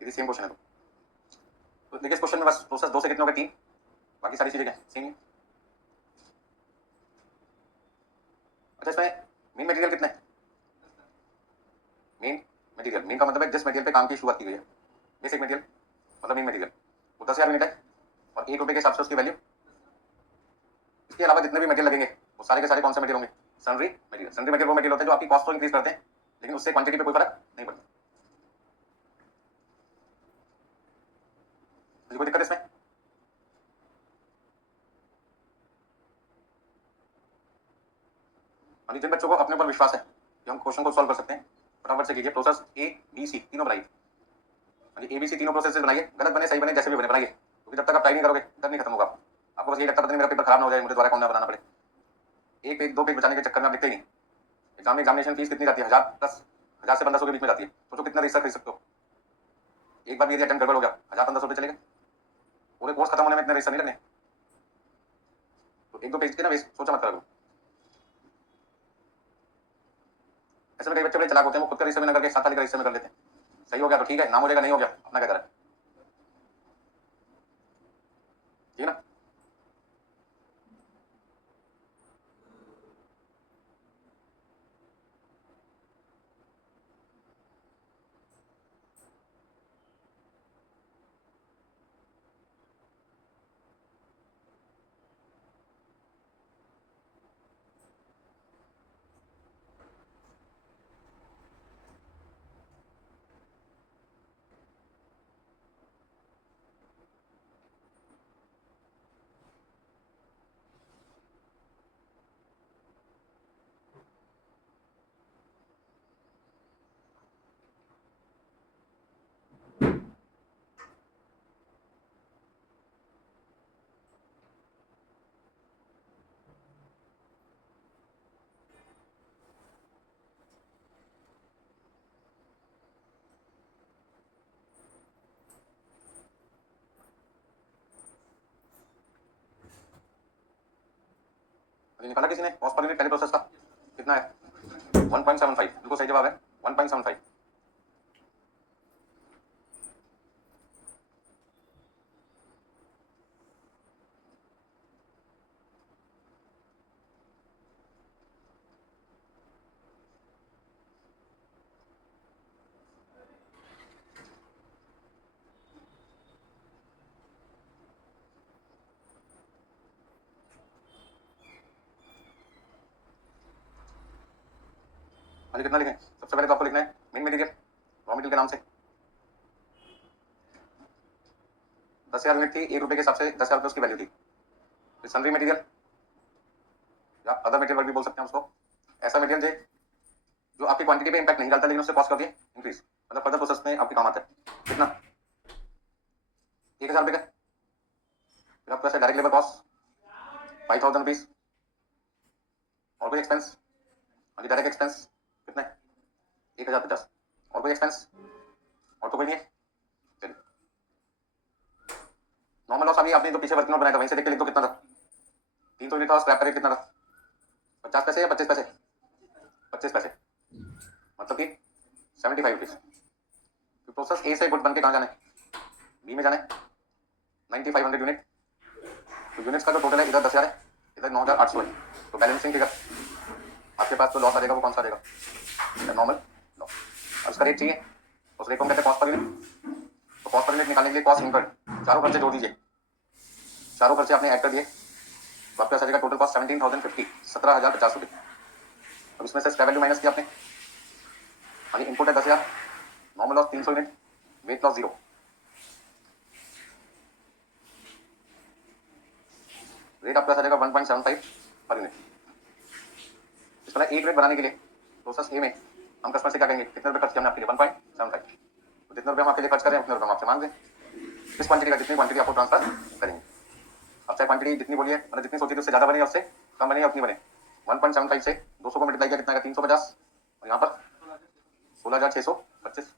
यदि सेम क्वेश्चन है तो देखिए इस क्वेश्चन में बस प्रोसेस 2 से कितने हो गए? 3। बाकी सारी चीजें क्या सेम ही। अच्छा, इसमें मेन मटेरियल कितना है? मेन मटेरियल, मेन का मतलब है जिस मटेरियल पे काम की शुरुआत की गई है। बेसिक मटेरियल मतलब मेन मटेरियल, वो 10,000 यूनिट है और 1 रुपये के हिसाब से उसकी वैल्यू। इसके अलावा जितने भी मटेरियल लगेंगे वो सारे के सारे कौन से मटेरियल होंगे? सनरी मटेरियल। सनरी मटेरियल वो मटेरियल होते हैं जो आपकी कॉस्ट को इंक्रीज करते हैं, लेकिन उससे क्वांटिटी पे कोई फर्क नहीं पड़ता। मुझे कोई दिक्कत इसमें? हाँ, जिन बच्चों को अपने ऊपर विश्वास है कि हम क्वेश्चन को सॉल्व कर सकते हैं, फटाफट से कीजिए। प्रोसेस ए बी सी तीनों बनाइए। ए बी सी तीनों प्रोसेस बनाइए, गलत बने सही बने जैसे भी बने बनाइए, क्योंकि जब तक आप ट्राई नहीं करोगे तब नहीं खत्म होगा। आपको बस ये लगता है पता नहीं मेरा पेपर खराब ना हो जाए, मुझे दोबारा कौन ना बनाना पड़े। एक पेज 2 पेज बचाने के चक्कर में आप लिखते ही नहीं। एग्जाम में एग्जामिनेशन फीस कितनी जाती है? 1000 से 1500 के बीच में जाती है। सोचो कितना रिसर्च खरीद सकते हो। एक बार भी यदि अटेम्प्ट गड़बड़ हो गया 1000-1500 रुपये चलेगा। पूरे कोर्स खत्म होने में इतने रिसर्च नहीं लगने। तो 1-2 पेज के ना वेस्ट सोचा मत करो। ऐसे में कई बच्चे बड़े चलाक होते हैं, वो खुद का रिसर्च में न करके साथ वाले का रिसर्च में कर लेते हैं। सही हो गया तो ठीक है, नाम हो जाएगा, नहीं हो गया अपना क्या करा है, ठीक है ना। ये निकाला किसी ने कॉस्ट पर यूनिट पहले प्रोसेस का कितना है 1.75, बिल्कुल सही जवाब है 1.75। आगे कितना लिखें? सबसे पहले तो आपको लिखना है मेन मटेरियल रॉ मटेरियल के नाम से 10,000 यूनिट थी, 1 रुपए के हिसाब से 10,000 रुपये उसकी वैल्यू थी। फिर सन्ड्री मटेरियल या अदर मटेरियल भी बोल सकते हैं उसको, ऐसा मटेरियल जो आपकी क्वांटिटी पे इंपैक्ट नहीं डालता लेकिन उससे कॉस्ट कर दिए इंक्रीज, मतलब फर्दर प्रोसेस में आपके काम आता है। कितना 1,000 रुपये का। फिर आपके पास डायरेक्ट लेबर कॉस्ट 5,000 रुपीज और कोई एक्सपेंस, डायरेक्ट एक्सपेंस कितना है 1,050 और कोई एक्सपेंस और तो कोई नहीं है। चलिए नॉर्मल लॉस अभी आपने जो पीछे वर्किंग नोट बनाया था वहीं से देख के लिख दो कितना था। 300 यूनिट था, स्क्रैप का रेट कितना था 50 पैसे या 25 पैसे 25 पैसे, मतलब कि 75 रुपीज। प्रोसेस ए से गुड बन के कहाँ जाना है बी में जाना है 9500 यूनिट। तो यूनिट्स का जो टोटल है इधर 10,000 है इधर 9,800 है, तो बैलेंसिंग फिगर आपके पास जो लॉस आ जाएगा वो कौन सा आ जाएगा नॉर्मल लॉस। अब उसका रेट चाहिए उस रेट को हम कहते हैं कॉस्ट पर यूनिट। तो कॉस्ट पर यूनिट निकालने के लिए कॉस्ट इनकर्ड चारों खर्चे जोड़ दीजिए, चारों खर्चे आपने ऐड कर दिए तो आपके पास आ जाएगा टोटल कॉस्ट 17,050 17,050 रुपये। अब इसमें से स्क्रैप वैल्यू माइनस किया आपने, यानी इनपुट है 10,000, normal loss 300 unit, weight loss 0, rate आपका आ जाएगा 1.75 पर यूनिट। इस तरह एक रेट बनाने के लिए प्रोसेस ए में हम कस्टमर से क्या कहेंगे कितने रुपए खर्च किया हमने आपके लिए 1.75, तो जितने रुपए हम आपके लिए खर्च करें उतने रुपए हम आपसे मांग दें इस क्वांटिटी का, जितनी क्वांटिटी आपको ट्रांसफर करेंगे। अब चाहे क्वांटिटी जितनी बोलिए मतलब जितनी सोची थी उससे ज्यादा बने उससे कम बने या उतनी बने, 1.75 से 200 को मल्टीप्लाई किया कितना है 350 और यहाँ पर 16,625।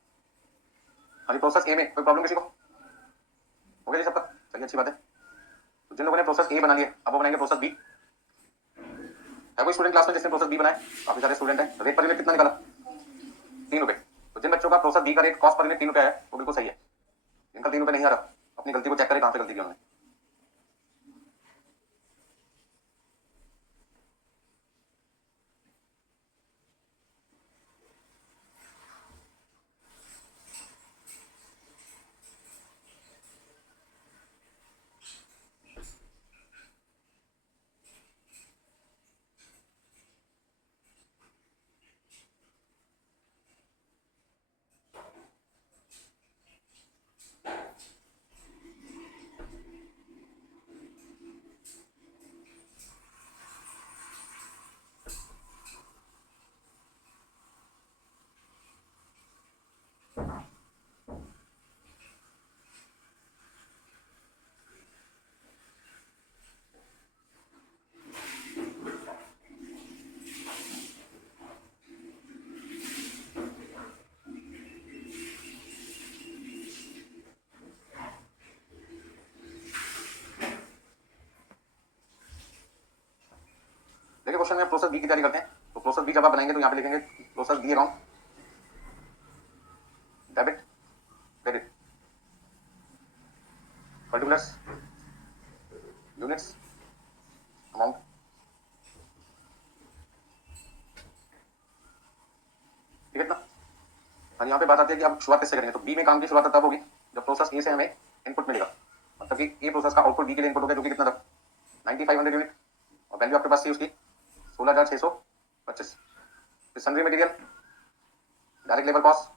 हाँ प्रोसेस ए में कोई प्रॉब्लम किसी को हो गया जी सबका? चलिए अच्छी बात है। तो जिन लोगों ने प्रोसेस ए बना लिया अब वो बनाएंगे प्रोसेस बी। है कोई स्टूडेंट क्लास में जिसने प्रोसेस बी बनाया? काफी सारे स्टूडेंट हैं। रेट पर यूनिट कितना निकाला 3 रुपए। तो जिन बच्चों का प्रोसेस बी का रेट कॉस्ट पर यूनिट 3 रुपए है वो बिल्कुल सही है, जिनका 3 रुपए नहीं आ रहा अपनी गलती को चेक करें कहाँ पे गलती की उन्होंने। देखिए क्वेश्चन में प्रोसेस बी की तैयारी करते हैं। तो प्रोसेस बी जब आप बनाएंगे तो यहाँ पे लिखेंगे process B account debit credit particulars units amount. ठीक है ना? हाँ यहाँ पे बात आती है कि अब शुरुआत कैसे करेंगे। तो बी में काम की शुरुआत तब होगी जब प्रोसेस ए से हमें इनपुट मिलेगा, मतलब कि ए प्रोसेस का आउटपुट बी के लिए इनपुट हो गया जो कि कितना था 9500 यूनिट और वैल्यू आपके पास थी उसकी 16,625। फिर sundry material, direct labour cost,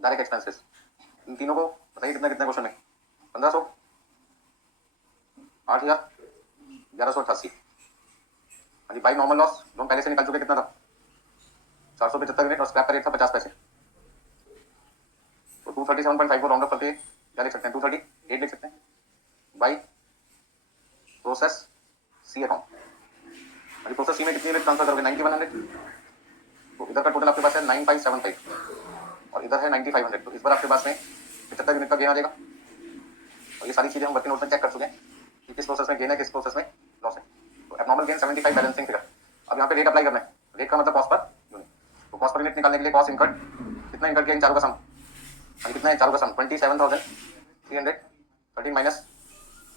direct expenses, इन तीनों को बताइए कितना कितना क्वेश्चन में 1500 8,000 1188। हाँ जी बाई नॉर्मल लॉस जो हम पहले से निकाल चुके कितना था 475 यूनिट और स्क्रैप का रेट था 50 पैसे। तो 237.54 राउंड अप करके क्या लिख सकते हैं 238 लिख सकते हैं बाई प्रोसेस सी अकाउंट। अभी प्रोसेस सी में कितनी यूनिट ट्रांसफर करोगे 9100, तो इधर का टोटल आपके पास है 9575 और इधर है 9500, तो इस बार आपके पास में 75 यूनिट का गेन आ जाएगा। और ये सारी चीजें हम वर्किंग नोट में चेक कर चुके हैं कि किस प्रोसेस में गेन है किस प्रोसेस में लॉस है। तो एबनॉर्मल गेन 75 बैलेंसिंग फिगर। अब यहाँ पे रेट अप्लाई करना है, रेट का मतलब कॉस्ट पर यूनिट। तो कॉस्ट पर यूनिट निकालने के लिए कॉस्ट इनकर्ड, कितना इनकर्ड किया इन चारों का सम, अभी कितना है चारों का सम 27,300, 13 माइनस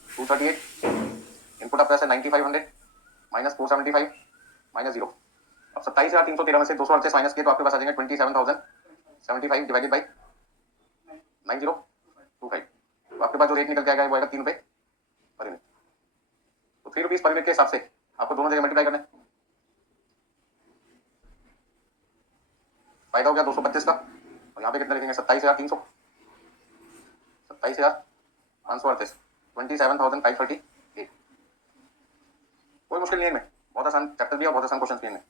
238, इनपुट आपका है 9500 माइनस 475 माइनस 0। अब 27,313 में से 238 माइनस किए तो आपके पास आ जाएंगे 27,075 डिवाइडेड बाई 9025। तो आपके पास जो रेट निकल के आएगा वो आएगा 3 रुपये पर यूनिट। तो 3 रुपीज पर यूनिट के हिसाब से आपको दोनों जगह मल्टीप्लाई करना है। फायदा हो गया 225 का, और यहाँ पे कितना लिखेंगे 27,300, 27,538, 27,538। कोई मुश्किल नहीं है इनमें, बहुत आसान चैप्टर भी है और बहुत आसान क्वेश्चन भी है इनमें।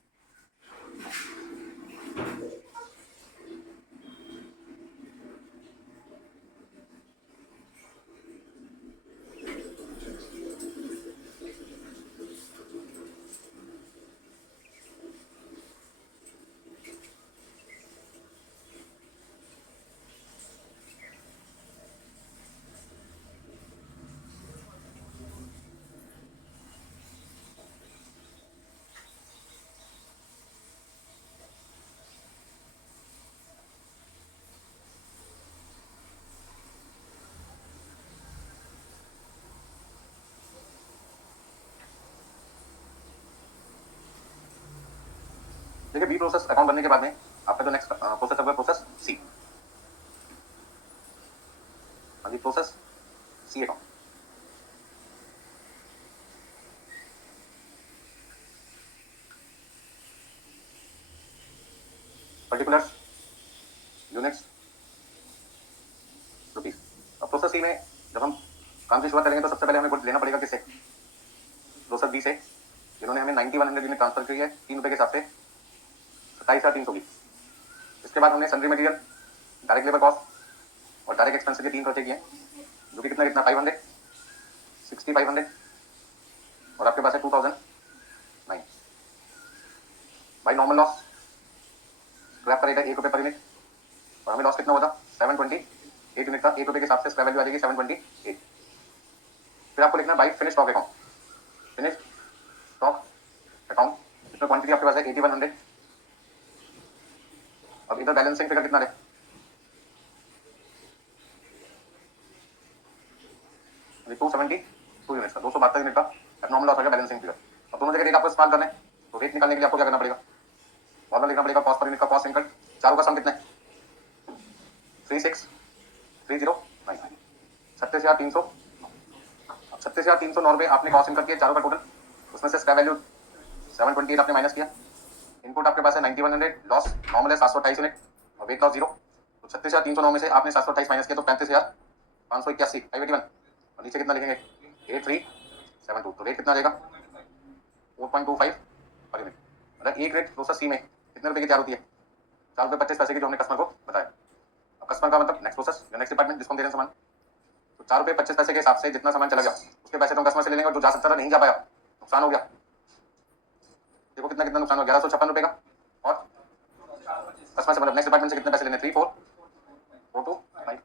देखिए बी प्रोसेस अकाउंट बनने के बाद में आपका जो नेक्स्ट प्रोसेस होगा प्रोसेस सी। हाँ जी, process C account. Particulars, units, rupees. अब प्रोसेस सी में जब हम काम की शुरुआत करेंगे तो सबसे पहले हमें कुछ लेना पड़ेगा किससे, प्रोसेस बी से, जिन्होंने हमें 9100 यूनिट ट्रांसफर की है 3 रुपये के हिसाब से 27,300 की। इसके बाद हमने sundry material, direct labour cost और डायरेक्ट एक्सपेंस के 3 खर्चे किए, जो कि कितना कितना 500, 6500 और आपके पास है 2009। भाई नॉर्मल लॉस स्क्रैप का रेट है 1 रुपये पर यूनिट, और हमें लॉस कितना हुआ था 728 यूनिट था, 1 रुपये के हिसाब से स्क्रैप वैल्यू आ जाएगी 728। फिर आपको लिखना by finish stock account, finish stock account, इसमें क्वांटिटी आपके पास है 8100। अब इधर बैलेंसिंग फिगर कितना है 272 यूनिट का, 272 यूनिट का एबनॉर्मल लॉस हो गया बैलेंसिंग फिगर। अब दोनों जगह रेट आपको इस्तेमाल करना है, तो रेट निकालने के लिए आपको क्या करना पड़ेगा, फॉर्मूला लिखना पड़ेगा कॉस्ट पर यूनिट का कॉस्ट इनकर्ड, चारों का सम कितना है 36,309, 36,300। 36,309 रुपये आपने कॉस्ट इनकर्ड किया चारों का टोटल, उसमें से स्क्रैप वैल्यू 728 आपने माइनस किया, इनपुट आपके पास है 9100, लॉस नॉर्मल है 728 यूनिट और वेट लॉस 0। तो 36,309 में से आपने 728 माइनस किया तो 35,581 581, और नीचे कितना लिखेंगे 8372। तो रेट कितना आ जाएगा 4.25 पर यूनिट। मतलब एक रेट प्रोसेस सी में कितने रुपए की तैयार होती है 4 रुपये 25 पैसे की, जो हमने कस्टमर को बताया। अब कस्टमर का मतलब नेक्स्ट प्रोसेस या नेक्स्ट डिपार्टमेंट जिसको हम दे रहे हैं सामान, तो 4 रुपये 25 पैसे के हिसाब से जितना सामान चला गया उसके पैसे तो हम कस्टमर से ले लेंगे, और जो जा सकता था नहीं जा पाया नुकसान हो गया। देखो कितना कितना नुकसान हो, 1156 रुपये का, और कस्टमर से मतलब नेक्स्ट डिपार्टमेंट से कितने पैसे लेने 3 4 4 2 5।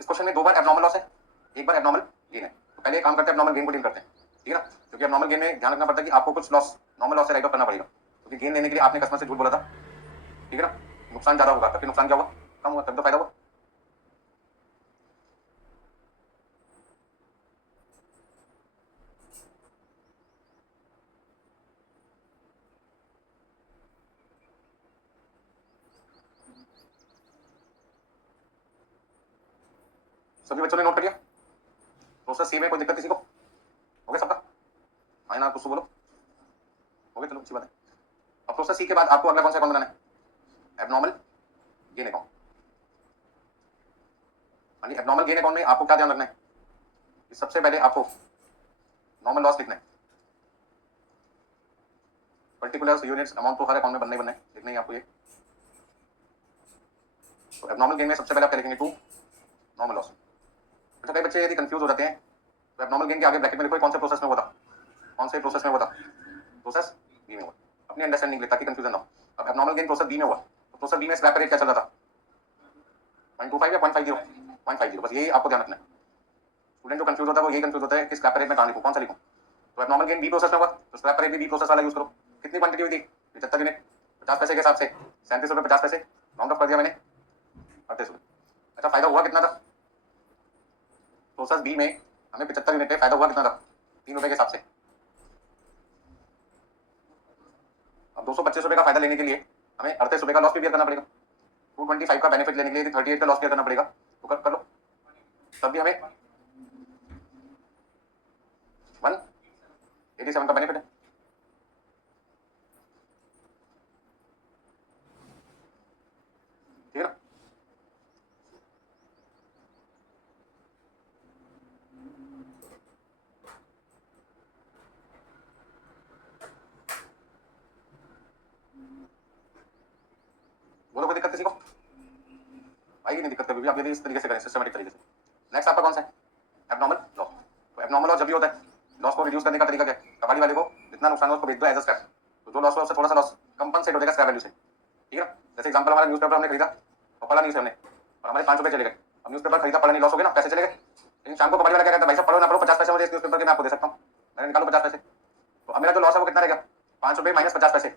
इस क्वेश्चन में 2 बार एबनॉर्मल लॉस है, 1 बार एबनॉर्मल गेन है। तो पहले काम करते हैं एबनॉर्मल गेन को डील करते हैं, ठीक है ना, क्योंकि एबनॉर्मल गेन में ध्यान रखना पड़ता है कि आपको कुछ लॉस नॉर्मल लॉस से राइट ऑफ करना पड़ेगा, क्योंकि गेन लेने के लिए आपने कस्टमर से झूठ बोला था, ठीक है ना, नुकसान ज्यादा होगा, तब नुकसान क्या हुआ कम हुआ, तब तो फायदा हुआ। सभी बच्चों ने नोट कर लिया प्रोसेस सी में, कोई दिक्कत किसी को, हो गया सबका, हाँ ना कुछ तो बोलो, हो गया, चलो अच्छी बात है। अब प्रोसेस सी के बाद आपको अगला कौन सा अकाउंट बनाना है, एबनॉर्मल गेन अकाउंट। हाँ जी, एबनॉर्मल गेन अकाउंट में आपको क्या ध्यान रखना है कि सबसे पहले आपको नॉर्मल लॉस लिखना है, पर्टिकुलर यूनिट्स अमाउंट तो हर अकाउंट में बनना ही बनना है, लिखना ही आपको ये। तो एबनॉर्मल गेन में सबसे पहले आप क्या लिखेंगे 2 नॉर्मल लॉस। अच्छा कई बच्चे यदि कंफ्यूज हो जाते हैं, तो एबनॉर्मल गेन के आगे ब्रैकेट में लिखो कौन से प्रोसेस में हुआ था, कौन से प्रोसेस में हुआ था, प्रोसेस बी में हुआ, अपनी अंडरस्टैंडिंग लिखता कि कंफ्यूजन ना हो। अब एबनॉर्मल गेन प्रोसेस बी में हुआ, तो प्रोसेस बी में स्क्रैप रेट क्या चल रहा था 0.25 या 0.50, 0.50, बस यही आपको ध्यान रखना है। स्टूडेंट जो कंफ्यूज होता है वो ये कंफ्यूज होता है कि स्क्रैप रेट में कहाँ लिखूँ, कौन सा लिखूँ। तो एब्नॉर्मल गेन बी प्रोसेस में हुआ तो स्क्रैप रेट भी बी प्रोसेस वाला यूज करो। कितनी क्वांटिटी हुई थी 75 यूनिट, 50 पैसे के हिसाब से 37 रुपये 50 पैसे, राउंड ऑफ कर दिया मैंने 38 रुपये। अच्छा फायदा हुआ कितना था प्रोसेस बी में, हमें 75 यूनिट पे फायदा हुआ कितना था 3 रुपये के हिसाब से। अब 225 रुपये का फायदा लेने के लिए हमें 38 रुपये का लॉस भी बियर करना पड़ेगा। 225 का बेनिफिट लेने के लिए 38 का लॉस बियर करना पड़ेगा, तो कर लो। तब भी हमें 187 का बेनिफिट है। ठीक है ना। बोलो कोई दिक्कत किसी को आएगी नहीं दिक्कत कभी भी, आप यदि इस तरीके से करें सिस्टमेटिक तरीके से। नेक्स्ट आपका कौन सा है एब्नॉर्मल लॉस। तो एब्नॉर्मल लॉस जब भी होता है, लॉस को रिड्यूस करने का तरीका क्या है, कबाड़ी वाले को जितना नुकसान हो उसको बेच दो एज अ स्क्रैप, तो जो लॉस हो उससे थोड़ा सा लॉस कंपनसेट हो जाएगा स्क्रैप वैल्यू से। ठीक है ना। जैसे एग्जांपल हमारा न्यूज़पेपर हमने खरीदा और पढ़ा नहीं उसे हमने, और हमारे 5 रुपये चले गए। अब न्यूज़पेपर खरीदा पढ़ा नहीं, लॉस हो गया ना, पैसे चले गए। लेकिन शाम को कबाड़ी वाला क्या कहता है, भाई साहब पढ़ो ना पढ़ो 50 पैसे मुझे इस न्यूज़पेपर के मैं आपको दे सकता हूँ, मैंने निकालो 50 पैसे। तो अब मेरा जो लॉस है वो कितना रहेगा 5 रुपये माइनस 50 पैसे,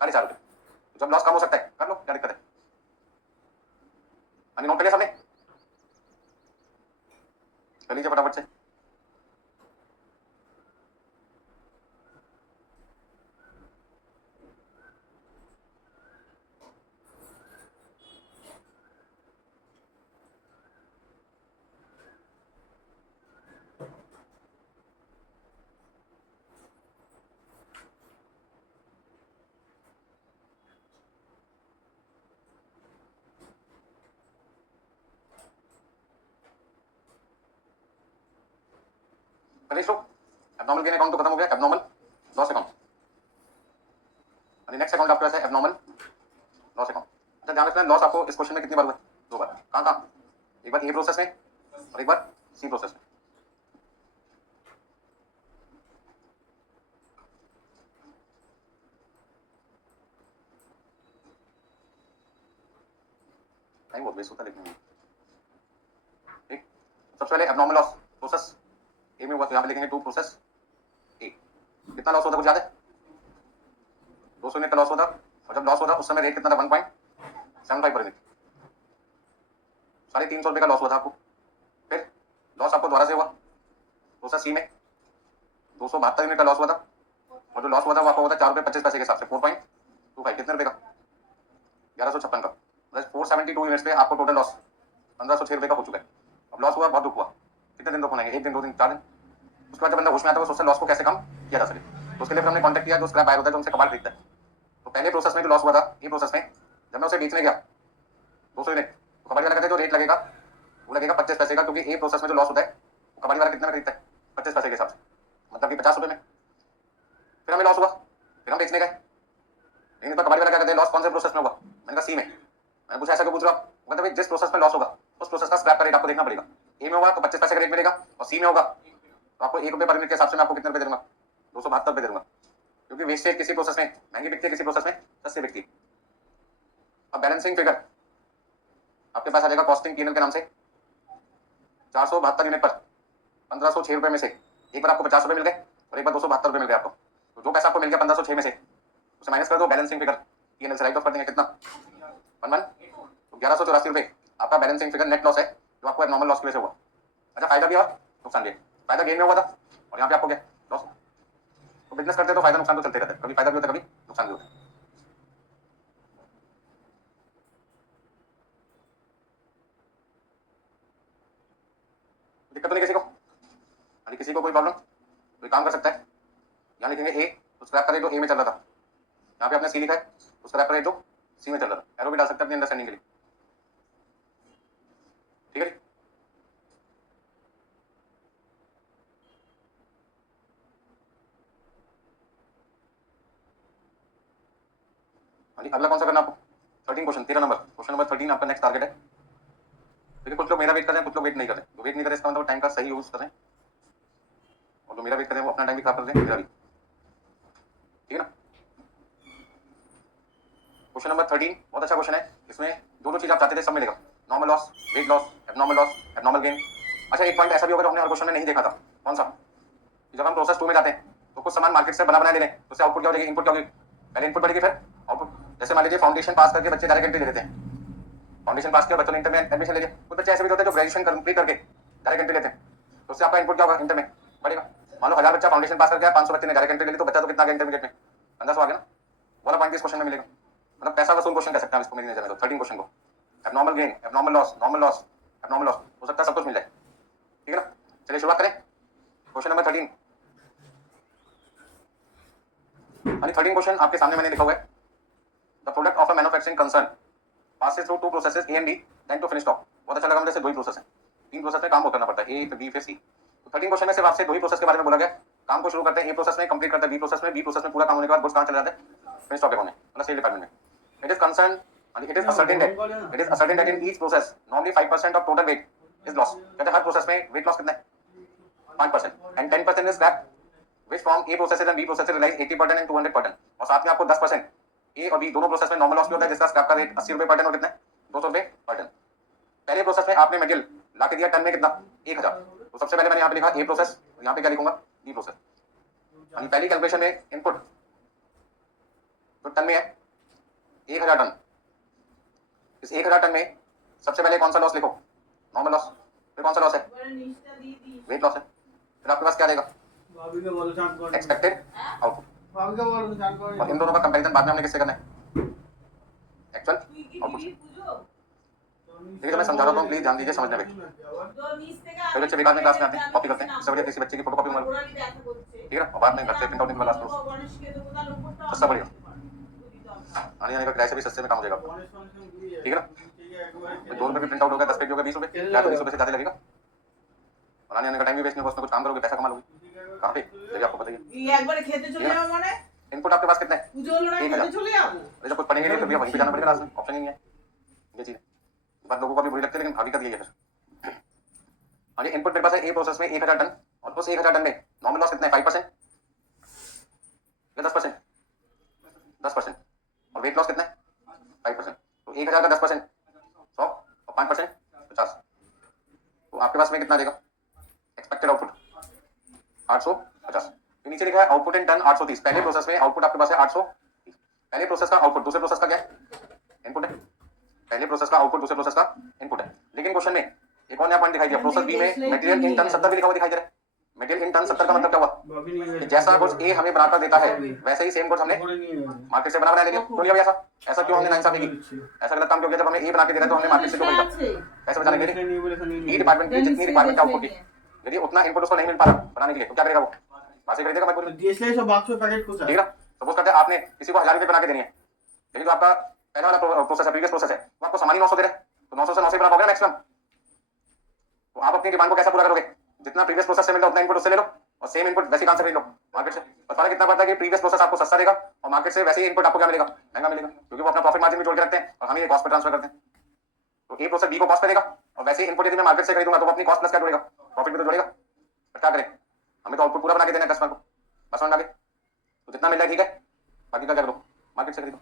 4.5 रुपये। तो जब लॉस कम हो सकता है कर लो, क्या दिक्कत है। नोट कर लिया सबने, कर लीजिए फटाफट से। फिनिश लो। एब्नॉर्मल गेन अकाउंट तो खत्म हो गया, abnormal loss account. Next account आपके पास है एब्नॉर्मल लॉस अकाउंट। अच्छा ध्यान रखना लॉस आपको इस क्वेश्चन में कितनी बार हुआ, 2 बार। कहाँ कहाँ, एक बार ए प्रोसेस में और एक बार सी प्रोसेस में। टाइम बहुत वेस्ट होता है लिखने में। ठीक, सबसे पहले एब्नॉर्मल लॉस प्रोसेस ए में हुआ तो यहाँ पे लिखेंगे 2 प्रोसेस ए। कितना लॉस होता है कुछ याद है, 200 यूनिट का लॉस होता, और जब लॉस होता उस समय रेट कितना था 1.75 पर यूनिट, 350 रुपये का लॉस हुआ था आपको। फिर लॉस आपको दोबारा से हुआ प्रोसेस सी में 272 यूनिट का लॉस हुआ था, और जो लॉस हुआ था वो आपको होता है 4 रुपये 25 पैसे के हिसाब से 4.25, कितने रुपये का 1156 का। 472 यूनिट्स पे आपको टोटल लॉस 1506 रुपये का हो चुका है। अब लॉस हुआ, बहुत दुख हुआ, कितने दिन दुख होने, 1 दिन 2 दिन 4 दिन। उसके बाद जब बंदा होश में आता है वो सोचता है लॉस को कैसे कम किया जा सके, तो उसके लिए फिर हमने कॉन्टेक्ट किया जो स्क्रैप बायर होता है जो उनसे कबाड़ खरीदता है। तो पहले प्रोसेस में जो लॉस हुआ था ये प्रोसेस में जब मैं उसे बेचने गया 200 यूनिट, तो कबाड़ी वाला कहता है जो रेट लगेगा वो लगेगा 25 पैसे का, क्योंकि ए प्रोसेस में जो लॉस होता है वो कबाड़ी वाला कितना में खरीदता है 25 पैसे के हिसाब से, मतलब कि 50 रुपये में। फिर हमें लॉस हुआ, फिर हम बेचने गए, लेकिन तो कबाड़ी वाला क्या कहते हैं लॉस कौन से प्रोसेस में हुआ, मैंने कहा सी में। मैंने पूछा ऐसा क्यों पूछ रहा आप, मतलब जिस प्रोसेस में लॉस होगा उस प्रोसेस का स्क्रैप का रेट आपको देखना पड़ेगा। ए में होगा तो 25 पैसे का रेट मिलेगा, और सी में होगा तो आपको 1 रुपये पर यूनिट के हिसाब से मैं आपको कितने रुपये दूंगा 272 रुपये दूंगा, क्योंकि वेस्टेज किसी प्रोसेस में महंगी बिकती है, किसी प्रोसेस में सस्ती बिकती है। अब बैलेंसिंग फिगर आपके पास आ जाएगा कॉस्टिंग पीएनएल के नाम से, 472 यूनिट पर 1506 रुपये में से एक बार आपको 50 रुपये मिल गए और एक बार 272 रुपये मिल गए आपको। तो जो पैसा आपको मिल गया 1506 में से उसे माइनस कर दो, बैलेंसिंग फिगर पीएनएल से राइट ऑफ कर देंगे कितना 11, तो 1184 रुपये आपका बैलेंसिंग फिगर नेट लॉस है जो आपको नॉर्मल लॉस की वजह से हुआ। अच्छा फायदा भी और नुकसान भी, फायदा गेन में हुआ था और यहाँ पे आपको क्या लॉस। तो बिजनेस करते तो फायदा नुकसान तो चलते रहता है, कभी फायदा भी होता है कभी नुकसान भी होता है। दिक्कत तो नहीं किसी को, अरे किसी को कोई प्रॉब्लम, कोई काम कर सकता है। यहाँ लिखेंगे ए तो स्क्रैप का रेट जो ए में चल रहा था, यहाँ पे आपने सी लिखा है तो स्क्रैप का रेट जो सी में चल रहा था, एरो भी डाल सकते हैं अपनी अंडरस्टैंडिंग के लिए। ठीक है, अगला कौन सा करना आपको 13 क्वेश्चन 13 नंबर, क्वेश्चन नंबर 13 आपका नेक्स्ट टारगेट है। देखिए कुछ लोग मेरा वेट कर रहे हैं, कुछ लोग वेट नहीं कर रहे, तो वेट नहीं कर रहे इसका मतलब टाइम का सही यूज करें, और जो मेरा वेट कर रहे हैं वो अपना टाइम भी खराब कर रहे हैं, मेरा भी। ठीक है ना। क्वेश्चन नंबर 13 बहुत अच्छा क्वेश्चन है, इसमें जो चीज आप चाहते थे सब मिलेगा, normal loss, weight loss, abnormal loss, abnormal gain, अच्छा एक पॉइंट ऐसा भी होगा जो हमने और क्वेश्चन में नहीं देखा था, कौन सा? जब हम प्रोसेस 2 में जाते हैं तो कुछ सामान मार्केट से बना ले लें, तो उससे आउटपुट क्या हो जाएगी, इनपुट क्या होगी, पहले इनपुट बढ़ेगी फिर आउटपुट। जैसे मान लीजिए फाउंडेशन पास करके बच्चे डायरेक्ट एंट्री ले लेते हैं, फाउंडेशन पास किया बच्चों ने इंटर में एडमिशन ले लिया, कुछ बच्चे ऐसे भी होते हैं जो ग्रेजुएशन कंप्लीट करके डायरेक्ट एंट्री लेते हैं, तो उससे आपका इनपुट क्या होगा, इंटर में बढ़ेगा। मान लो 1000 बच्चा फाउंडेशन पास करके 500 बच्चे ने डायरेक्ट एंट्री ले ली, तो बच्चा तो कितना इंटरमीडिएट में 1500 आ गया ना, वाला पॉइंट इस क्वेश्चन में मिलेगा। मतलब पैसा वसूल क्वेश्चन कह सकते हैं इसको, मेरी नजर में तो 13 क्वेश्चन को abnormal gain, abnormal loss, normal loss, abnormal loss हो सकता है, सब कुछ मिल जाए, ठीक है ना। चलिए शुरुआत करें क्वेश्चन नंबर 13। यानी 13 क्वेश्चन आपके सामने मैंने लिखा हुआ है, the product of a manufacturing concern passes through 2 processes A and D then to finish stock. बहुत अच्छा लगा मुझे, से 2 ही प्रोसेस है, 3 प्रोसेस में काम करना पड़ता है, ए फिर बी फिर सी। तो 13 क्वेश्चन में सिर्फ आपसे 2 ही प्रोसेस के बारे में बोला गया, काम को शुरू करते हैं ए प्रोसेस में, कंप्लीट करते हैं बी प्रोसेस में, बी प्रोसेस में पूरा काम होने के बाद गुड्स कहां चले जाते हैं, फिनिश स्टॉक होने, मतलब सेल डिपार्टमेंट में। It is concern it is ascertained that in each process normally 5% of total weight is lost। कहते हैं हर प्रोसेस में वेट लॉस कितना है, 5%, and 10% is scrap which from A processes and B processes realize 80% and 200%, और साथ में आपको 10% A और B दोनों प्रोसेस में नॉर्मल लॉस भी होता है, जिसका स्क्रैप का रेट 80 रुपए पर टन और कितना है, 200 रुपए पर टन। पहले प्रोसेस में आपने मटेरियल ला के दिया टन में कितना, 1000, तो सबसे पहले मैंने यहाँ पे लिखा ए प्रोसेस, यहाँ पे क्या लिखूंगा, बी प्रोसेस। यानी पहली कैलकुलेशन में इनपुट तो टन में है 1000 टन, इस 1000 टन में सबसे पहले कौन सा लॉस लिखो, नॉर्मल लॉस, फिर कौन सा लॉस है, वेट लॉस है, फिर आपके पास क्या रहेगा, एक्सपेक्टेड आउटपुट। और इन दोनों का कंपैरिजन बाद में हमने किससे करना है, एक्चुअल आउटपुट। देखिए मैं समझा रहा हूँ, प्लीज ध्यान दीजिए समझने में। फिर बच्चे बेकार में क्लास में आते हैं, कॉपी करते हैं, इससे बढ़िया किसी बच्चे की फोटो कॉपी मारो, ठीक है ना, और बाद में घर से प्रिंट आउट निकलवा लास्ट सस्ता पड़ेगा, आने जाने का किराए से भी सस्ते में काम हो जाएगा, ठीक है ना। 2 रुपए भी प्रिंट आउट होगा, 10 पेज होगा 20 रुपए, या तो 20 रुपए से ज्यादा लगेगा, और आने जाने का टाइम भी वेस्ट नहीं होगा, उसमें कुछ काम करोगे पैसा कमा लोगे। कहाँ पे जब आपको बताइए, ये एक बार खेते चले जाओ, माने इनपुट आपके पास कितना है, खेते चले जाओ, जब कुछ पढ़ेंगे नहीं फिर भी वहीं पे जाना पड़ेगा, लास्ट में ऑप्शन ही नहीं है, ये चीज बात लोगों को भी बुरी लगती है, लेकिन हकीकत ये है फिर। और ये इनपुट मेरे पास है ए प्रोसेस में 1000 टन, और उस 1000 टन में नॉर्मल लॉस कितना है, 5% या 10%, 10%, और वेट लॉस कितना है 5%, तो 1000 का 10% 100 और 5% 50, तो आपके पास में कितना देगा, एक्सपेक्टेड आउटपुट 850। तो नीचे लिखा है आउटपुट इन टन 830, पहले प्रोसेस में आउटपुट आपके पास है 830, पहले प्रोसेस का आउटपुट दूसरे प्रोसेस का क्या है, इनपुट है, पहले प्रोसेस का आउटपुट दूसरे प्रोसेस का इनपुट है। लेकिन क्वेश्चन में एक और नया पॉइंट दिखाई दिया, प्रोसेस बी में मटेरियल इन टन 70 भी लिखा हुआ दिखाई दे रहा है। मटेरियल इन टन 70 का मतलब क्या हुआ कि जैसा गुड्स ए हमें बनाकर देता है वैसे ही सेम गुड्स हमने मार्केट से बना ले लिया, क्यों लिया ऐसा, ऐसा क्यों हमने नाइंसाफी की, ऐसा गलत काम क्यों किया, जब हमें ए बना के दे रहा है तो हमने मार्केट से क्यों खरीदा, पैसे बचाने के लिए। ई डिपार्टमेंट की जितनी रिक्वायरमेंट है आउटपुट की, यदि उतना इनपुट उसको नहीं मिल पा रहा बनाने के लिए, तो क्या करेगा वो, वहां से खरीदेगा मजबूरी, ठीक है ना। सपोज करते हैं आपने किसी को 1000 रुपए बना के देनी है, लेकिन जो आपका पहला वाला प्रोसेस है, प्रीवियस प्रोसेस है, वो आपको सामान ही 900 दे रहा है, तो 900 से 900 बना पाओगे मैक्सिमम, तो आप अपनी डिमांड को कैसा पूरा करोगे, जितना प्रीवियस प्रोसेस से मिल रहा है उतना इनपुट उससे ले लो, और सेम इनपुट वैसे काम से खरीद लो मार्केट से। और फर्क कितना पड़ता है कि प्रीवियस प्रोसेस आपको सस्ता देगा और मार्केट से वैसे ही इनपुट आपको क्या मिलेगा, महंगा मिलेगा, क्योंकि वो अपना प्रॉफिट मार्जिन भी जोड़ के रखते हैं और हम ये कॉस्ट पे ट्रांसफर करते हैं। तो ए प्रोसेस बी को कॉस्ट पे देगा, और वैसे ही इनपुट यदि मैं मार्केट से खरीदूंगा तो वो अपनी कॉस्ट प्लस क्या जोड़ेगा, प्रॉफिट भी तो जोड़ेगा। पर क्या करें, हमें तो आउटपुट पूरा बना के देना है कस्टमर को, बस डाले तो जितना मिल रहा है ठीक है, बाकी का क्या करो, मार्केट से खरीदो।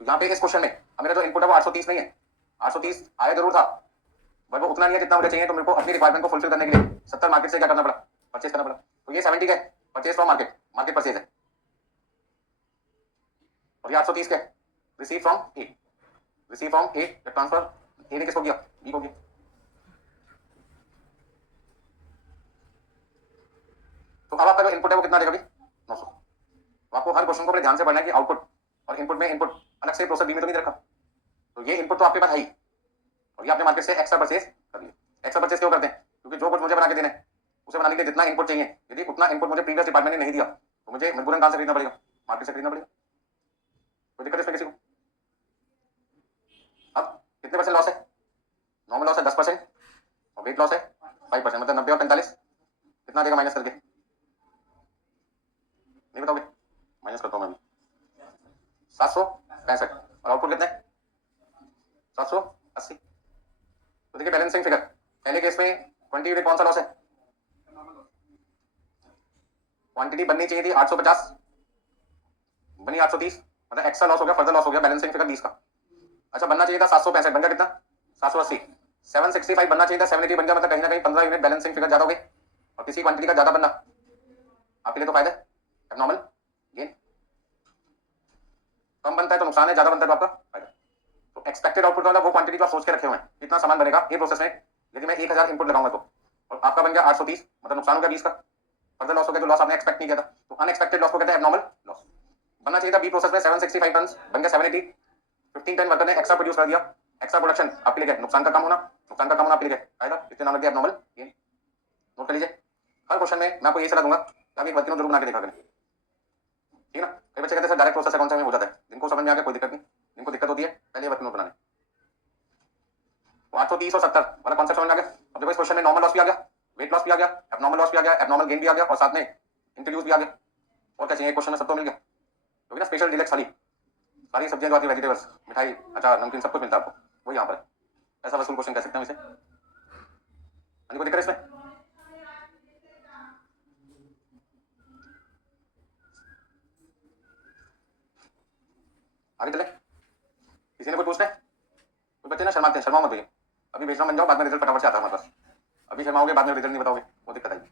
तो यहाँ पे इस क्वेश्चन में मेरा जो इनपुट है वो 830 नहीं है, 830 आया जरूर था, बट वो उतना नहीं है जितना मुझे चाहिए, तो मेरे को अपनी रिक्वायरमेंट को फुलफिल करने के लिए 70 मार्केट से क्या करना पड़ा, परचेज करना पड़ा। तो ये 70 है purchase from market, market purchase है, और ये 830 है receive from A, receive from A, transfer A ने किसको किया, बी को किया। तो अब आपका जो इनपुट है वो कितना देगा, 900। तो आपको हर क्वेश्चन को बड़े ध्यान से पढ़ना है कि आउटपुट और इनपुट में इनपुट अलग से प्रोसेस बी में तो नहीं रखा, तो ये इनपुट तो आपके पास है ही, और ये आपने मार्केट से एक्स्ट्रा परचेज कर लिया। एक्स्ट्रा परचेज क्यों करते हैं, क्योंकि जो कुछ मुझे बना के देना है उसे बनाने के लिए जितना इनपुट चाहिए, यदि उतना इनपुट मुझे प्रीवियस डिपार्टमेंट ने नहीं दिया तो मुझे मजबूरन कहां से खरीदना पड़ेगा, मार्केट से खरीदना पड़ेगा। कोई दिक्कत इसमें किसी को। अब कितने परसेंट लॉस है, नॉर्मल लॉस है 10% और वेट लॉस है 5%, मतलब 90 और 45 कितना देगा माइनस करके, नहीं बताओगे, माइनस करता हूं मैं 765, और आउटपुट कितना है 780। तो देखिए बैलेंसिंग फिगर, पहले केस में क्वांटिटी कौन सा लॉस है, क्वांटिटी बननी चाहिए थी 850, बनी 830, मतलब एक्स्ट्रा लॉस हो गया, फर्दर लॉस हो गया, बैलेंसिंग फिगर 20 का। अच्छा बनना चाहिए था 765, बन गया कितना 780, 765 बनना चाहिए था, 780 बन गया, मतलब कहीं ना कहीं 15 यूनिट बैलेंसिंग फिगर ज्यादा हो गई, और किसी क्वांटिटी का ज्यादा बनना आपके लिए तो फायदा है, एबनॉर्मल गेन। कम बनता है तो नुकसान है, ज्यादा बनता है तो आपका फायदा। तो एक्सपेक्टेड आउटपुट वाला वो क्वांटिटी जो आप सोच के रखे हुए हैं, कितना सामान बनेगा ये प्रोसेस में, यदि मैं 1000 इनपुट लगाऊंगा तो, और आपका बन गया 830, मतलब नुकसान हो गया 20 का, फर्दर लॉस हो गया, जो लॉस आपने एक्सपेक्ट नहीं किया था, तो अनएक्सपेक्टेड लॉस को कहते हैं एबनॉर्मल लॉस। बनना चाहिए था बी प्रोसेस में 765 टन, बन गया 780, 15 टन वर्कर ने एक्स्ट्रा प्रोड्यूस कर दिया, एक्स्ट्रा प्रोडक्शन आपके लिए नुकसान का कम होना, नुकसान का कम होना आपके लिए फायदा, इसके नाम लग गया एबनॉर्मल गेन। नोट कर लीजिए, हर क्वेश्चन में मैं आपको यही सलाह दूंगा कि आप एक वर्किंग जरूर बना के देखा करें, ठीक है ना। कई बच्चे कहते हैं सर डायरेक्ट प्रोसेस कौन सा में हो जाता है, जिनको समझ में आ गया कोई दिक्कत नहीं, जिनको दिक्कत होती है पहले वर्किंग नोट बनाने। तो 830 और 70 वाला कॉन्सेप्ट समझ में आ गया। अब देखो इस क्वेश्चन में नॉर्मल लॉस भी आ गया, वेट लॉस भी आ गया, एबनॉर्मल लॉस भी आ गया, एबनॉर्मल गेन भी आ गया, और साथ में इंट्रोड्यूस भी आ गया, और क्या चाहिए क्वेश्चन में, सब तो मिल गया, क्योंकि ना स्पेशल डिलेक्स सारी सारी सब्जियां जो आती है, वेजिटेबल्स, मिठाई, अचार, नमकीन, सब कुछ मिलता है आपको, वो यहाँ पर है। ऐसा वसूल क्वेश्चन कह सकते हैं इसे। कोई दिक्कत है इसमें? आगे चले, किसी ने कोई पूछना है? कोई बच्चे ना शर्माते हैं, शर्माओ मत भैया, अभी बेचना बन जाओ, बाद में रिजल्ट फटाफट से आता है हमारे पास, अभी शर्माओगे बाद में रिजल्ट नहीं बताओगे, वो दिक्कत आएगी।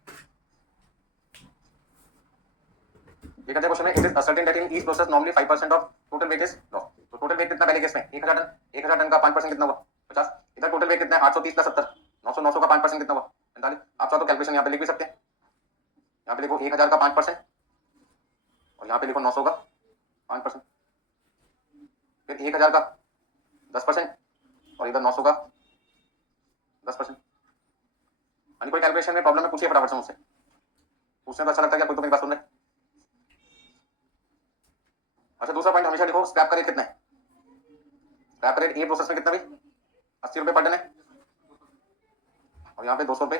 ये कहते हैं क्वेश्चन में, it is ascertain that in each process normally 5% of total weight is lost. तो टोटल वेट कितना पहले केस में 1000 टन, 1000 टन का 5% कितना हुआ 50, इधर टोटल वेट कितना है 830 प्लस 70, 900, 900 का 5% कितना हुआ 45। आप चाहो तो कैलकुलेशन यहाँ पे लिख भी सकते हैं, यहाँ पे लिखो 1000 का 5% और यहाँ पे लिखो 900 का 5%, फिर 1000 का 10% और इधर 900 का 10%। यानी कोई कैलकुलेशन में प्रॉब्लम है पूछिए फटाफट से मुझसे, पूछने तो अच्छा लगता है, कोई तो मेरी बात सुन रहे। अच्छा दूसरा पॉइंट हमेशा लिखो, स्क्रैप का रेट कितना है, स्क्रैप रेट ए प्रोसेस में कितना भी 80 रुपए पर टन है, और यहाँ पे 200 रुपए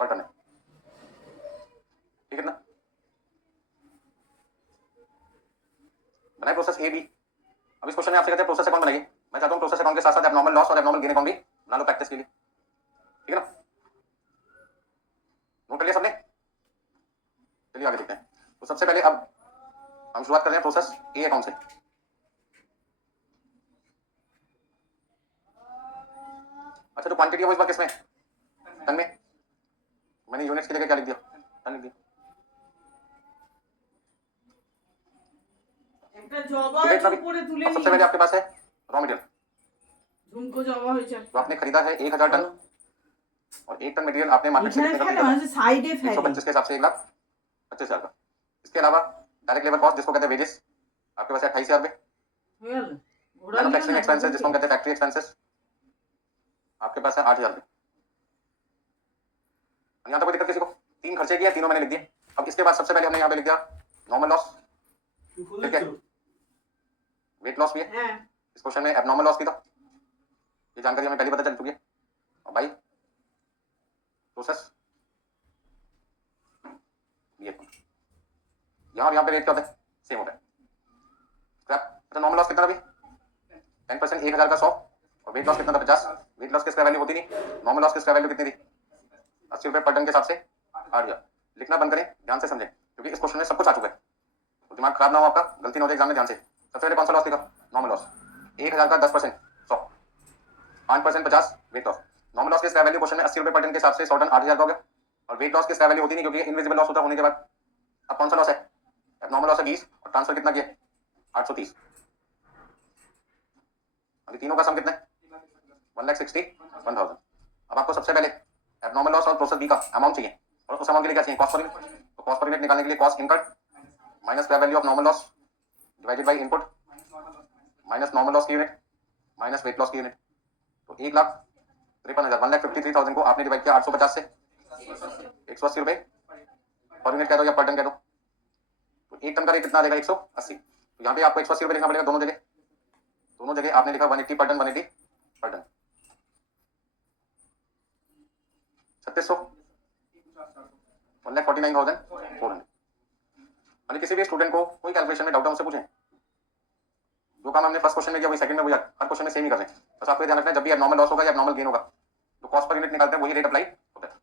पर टन है, ठीक है ना। बनाए प्रोसेस ए बी। अब इस क्वेश्चन में आपसे कहते हैं प्रोसेस अकाउंट बनाइए, मैं चाहता हूँ प्रोसेस अकाउंट के साथ साथ एबनॉर्मल लॉस और एबनॉर्मल गेन अकाउंट भी बना लो प्रैक्टिस के लिए, ठीक है ना। नोट कर लिया सबने? चलिए आगे देखते हैं। तो सबसे पहले अब हम शुरुआत कर रहे हैं प्रोसेस ए अकाउंट से। अच्छा तो क्वांटिटी है वो इस बार किसमें, टन में, मैंने यूनिट्स की जगह क्या लिख दिया, टन लिख दिया। अब सबसे पहले आपके पास है रॉ मटेरियल, तो आपने खरीदा है 1000 टन, और 1 टन मटेरियल आपने मार्केट से कितने का खरीदा, 125 के हिसाब से 1,25,000 का। इसके अलावा डायरेक्ट लेबर कॉस्ट जिसको कहते हैं वेजेस, आपके पास है 28,000 रुपए। मैन्युफैक्चरिंग एक्सपेंसेस जिसको कहते हैं फैक्ट्री एक्सपेंसेस, आपके पास है 8,000 रुपए। यहाँ तक कोई दिक्कत किसी को? 3 खर्चे किए, तीनों मैंने लिख दिए। अब इसके बाद सबसे पहले हमने यहाँ पे लिख दिया नॉर्मल लॉस, ठीक है, वेट लॉस भी है, इस क्वेश्चन में एबनॉर्मल लॉस भी था, ये जानकारी हमें पहले पता चल चुकी है। और भाई प्रोसेस यहाँ पे रेट क्या होता है, सेम होता है। अच्छा नॉर्मल लॉस कितना था अभी 10%, 1000 का 100, और वेट लॉस कितना था 50। वेट लॉस किसका वैल्यू होती नहीं, नॉर्मल लॉस किसका वैल्यू कितनी थी 80 रुपए पर टन के हिसाब से 8,000। लिखना बंद करें, ध्यान से समझें, क्योंकि इस क्वेश्चन में सब कुछ आ चुका है, तो दिमाग खराब ना हो आपका, गलती ना हो जाए एग्जाम में। ध्यान से सबसे पहले कौन सा लॉस लिखा, नॉर्मल लॉस, 1000 का 10% 100, 5% 50 वेट लॉस। नॉर्मल लॉस किसका वैल्यू क्वेश्चन में 80 रुपए पर टन के हिसाब से 100 टन 8,000 का हो गया, और वेट लॉस किसका वैल्यू होती नहीं क्योंकि इनविजिबल लॉस होता होने के बाद। अब कौन सा लॉस है, नॉर्मल लॉस है 20, और ट्रांसफर कितना किया 830। अभी तीनों का सम कितना है 1,61,000। अब आपको सबसे पहले एबनॉर्मल लॉस और प्रोसेस बी का अमाउंट चाहिए, और उस अमाउंट के लिए क्या चाहिए, कॉस्ट पर यूनिट। तो कॉस्ट पर यूनिट निकालने के लिए cost incurred minus square value of normal loss divided by input minus normal loss की यूनिट माइनस वेट लॉस की यूनिट। तो 1,53,000 1,53,000 को आपने डिवाइड किया 850 से, 180 रुपए पर यूनिट कह दो या पर टन कह दो। तो 1 टन का रेट कितना आ जाएगा 180। तो यहाँ पे आपको 180 रुपए लिखना पड़ेगा दोनों जगह, दोनों जगह आपने लिखा 180 पर टन, 180 पर टन, 3600 1,49,400। यानी किसी भी स्टूडेंट को कोई कैलकुलेशन में डाउट है मुझसे पूछें, जो काम हमने फर्स्ट क्वेश्चन में किया वही सेकंड में वही हर क्वेश्चन में सेम ही कर रहे हैं। बस आपको ध्यान रखना है जब भी एबनॉर्मल लॉस होगा या एबनॉर्मल गेन होगा तो कॉस्ट पर यूनिट निकालते हैं वही रेट अप्लाई होता है।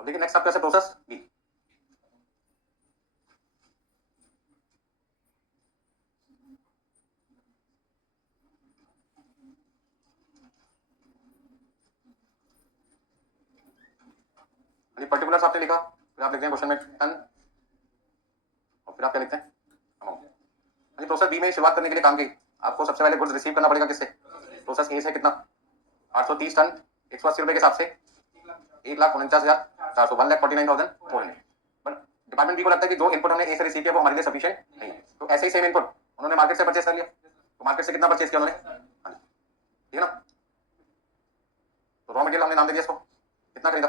अब देखिए नेक्स्ट आपका प्रोसेस बी। पर्टिकुलर्स आपने लिखा, फिर आप लिखते हैं क्वेश्चन में टन, और फिर आप क्या लिखते हैं अमाउंट। प्रोसेस बी में शुरुआत करने के लिए काम की आपको सबसे पहले गुड्स रिसीव करना पड़ेगा किससे, प्रोसेस ए से। कितना 830 टन 180 रुपए के हिसाब से 1,49,400 1,49,400। बट डिपार्टमेंट बी को लगता है कि जो इनपुट हमने ए से रिसीव किया वो हमारे लिए सफिशिएंट नहीं है, तो ऐसे ही सेम इनपुट उन्होंने मार्केट से परचेस कर लिया। तो मार्केट से कितना परचेस किया उन्होंने, हाँ जी, ठीक है ना। तो रॉ मटेरियल हमने नाम दे दिया इसको, कितना खरीदा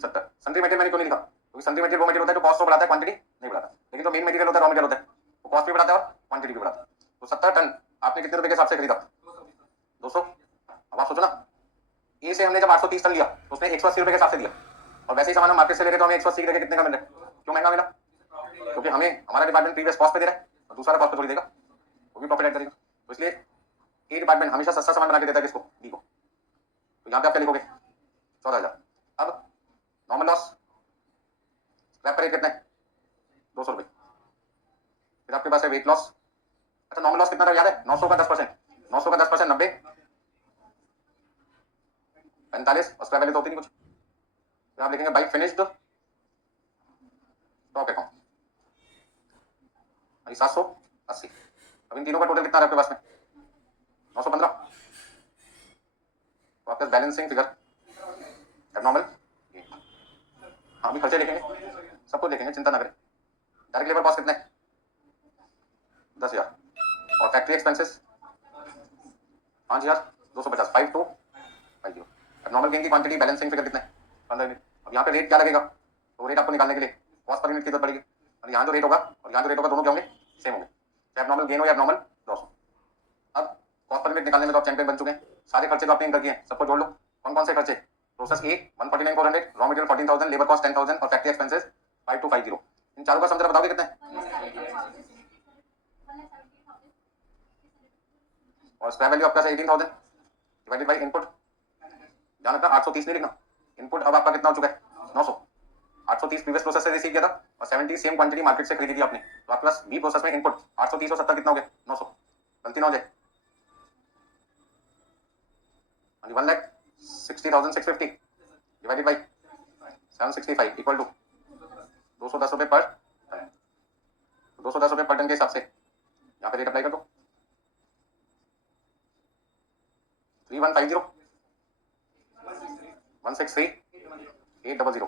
70। सन्ड्री मटेरियल मैंने क्यों नहीं लिखा, क्योंकि सन्ड्री मटेरियल वो मटेरियल होता है जो कॉस्ट को बढ़ाता है, क्वांटिटी नहीं बढ़ाता। लेकिन जो मेन मटेरियल होता है, रॉ मटेरियल होता है, वो कॉस्ट भी बढ़ाता है और क्वांटिटी भी बढ़ाता है। तो 70 टन आपने कितने रुपए के हिसाब से खरीदा, 200। अब आप सोचो ना, ए से हमने जब 830 टन लिया तो उसने 180 रुपए के हिसाब से दिया, और वैसे ही सामान हम मार्केट से ले रहे तो हमें 180 के कितने का मिल रहा है, क्यों महंगा मिला, क्योंकि हमें हमारा डिपार्टमेंट प्रीवियस कॉस्ट पे दे रहा है और दूसरा कॉस्ट पे थोड़ी देगा, वो भी प्रॉफिट ऐड करेगा। तो इसलिए ए डिपार्टमेंट हमेशा सस्ता सामान बना के देता है किसको, बी को। तो यहाँ पे आप क्या लिखोगे 14,000। अब नॉर्मल लॉस स्क्रैप का रेट कितना है 200 रुपए। फिर आपके पास है वेट लॉस। अच्छा नॉर्मल लॉस कितना था याद है, 900 का 10%, 900 का 10% 90, 45, और स्क्रैप वैल्यू तो होती नहीं कुछ। फिर आप लिखेंगे बाई फिनिश्ड स्टॉक अकाउंट 780। अब इन तीनों का टोटल कितना है आपके पास में 915। तो आपके बैलेंसिंग फिगर एबनॉर्मल, हाँ अभी खर्चे लिखेंगे, सब कुछ लिखेंगे, चिंता ना करें। डायरेक्ट लेबर कॉस्ट कितने 10,000, और फैक्ट्री एक्सपेंसेस 5,250 5250। एबनॉर्मल गेन की क्वांटिटी बैलेंसिंग फिगर कितने 15 यूनिट। अब यहाँ पे रेट क्या लगेगा, तो रेट आपको निकालने के लिए कॉस्ट पर यूनिट की जरूरत पड़ेगी, और यहाँ जो रेट होगा और यहाँ जो रेट होगा दोनों क्या होंगे सेम होंगे, चाहे एबनॉर्मल गेन हो या एबनॉर्मल लॉस हो। अब कॉस्ट पर यूनिट निकालने में तो आप चैंपियन बन चुके हैं, सारे खर्चे तो आपने इनकर किए हैं, सबको जोड़ लो। कौन कौन से खर्चे, प्रोसेस ए 149,400, रॉ मटेरियल 14,000, लेबर कॉस्ट 10,000 और फैक्ट्री एक्सपेंसेस 5250। इन चारों का सम जरा बताओगे कितना है, और स्क्रैप वैल्यू आपका 18,000 डिवाइडेड बाई इनपुट, ध्यान रखना 830 नहीं लिखना, इनपुट अब आपका कितना हो चुका है 900। 830 प्रीवियस प्रोसेस से रिसीव किया था और 70 सेम क्वांटिटी मार्केट से खरीदी थी आपने, तो आपके पास बी प्रोसेस में इनपुट 830 और 70 कितना हो गया 900, गलती ना हो जाए। 1,60,650 डिवाइडेड बाई 765 इक्वल टू 210 रुपए पर टन। 210 रुपए पर टन के हिसाब से यहाँ पे रेट अप्लाई कर दो 3150 163,800।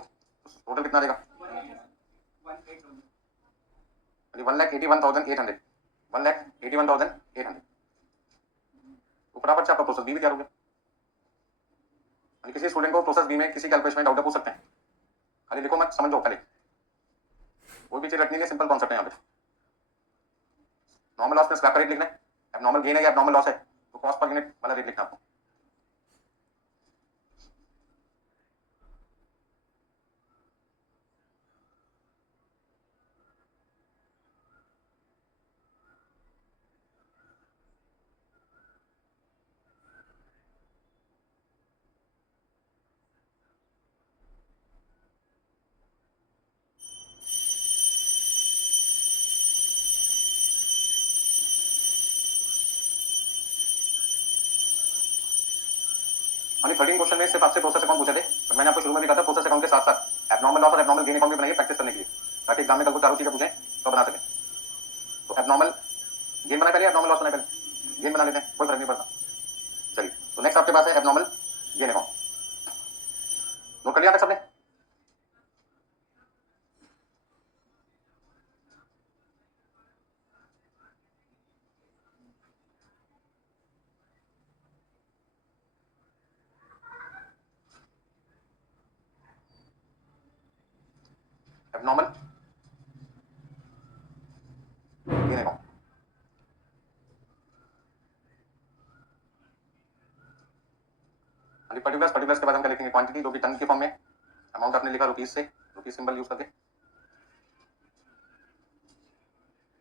टोटल कितना देगा 1,81,800, 1,81,800। तो फटाफट से आपका प्रोसेस बी भी तैयार हो गया। किसी स्टूडेंट को प्रोसेस बी में किसी कैलकुलेशन में डाउट पूछ सकते हैं, खाली लिखो मत, समझो खाली, कोई भी चीज रखनी है, सिंपल कॉन्सेप्ट है यहाँ पे। नॉर्मल लॉस में स्क्रैप का रेट लिखना है, एबनॉर्मल गेन है या एबनॉर्मल लॉस है तो कॉस्ट पर यूनिट वाला रेट लिखना है आपको। हमने 13 क्वेश्चन में सिर्फ आपसे प्रोसेस अकाउंट पूछे थे, पर मैंने आपको शुरू में भी कहा था प्रोसेस अकाउंट के साथ साथ एबनॉर्मल लॉस और एबनॉर्मल गेन अकाउंट भी बनाइए प्रैक्टिस करने के लिए, ताकि एग्जाम में कल को चारों चीजें पूछें तो बना सकें। तो एबनॉर्मल गेन बनाए पहले, एबनॉर्मल लॉस बनाए पहले, गेन बना लेते हैं, कोई फर्क नहीं पड़ता। चलिए तो नेक्स्ट आपके पास है एबनॉर्मल गेन अकाउंट, नोट कर लिया था सबने। Abnormal gain account. Particulars, particulars के बाद हम क्या लिखेंगे, क्वांटिटी जो कि टन के फॉर्म में, अमाउंट आपने लिखा रुपीज से, रुपीज सिंबल यूज करके।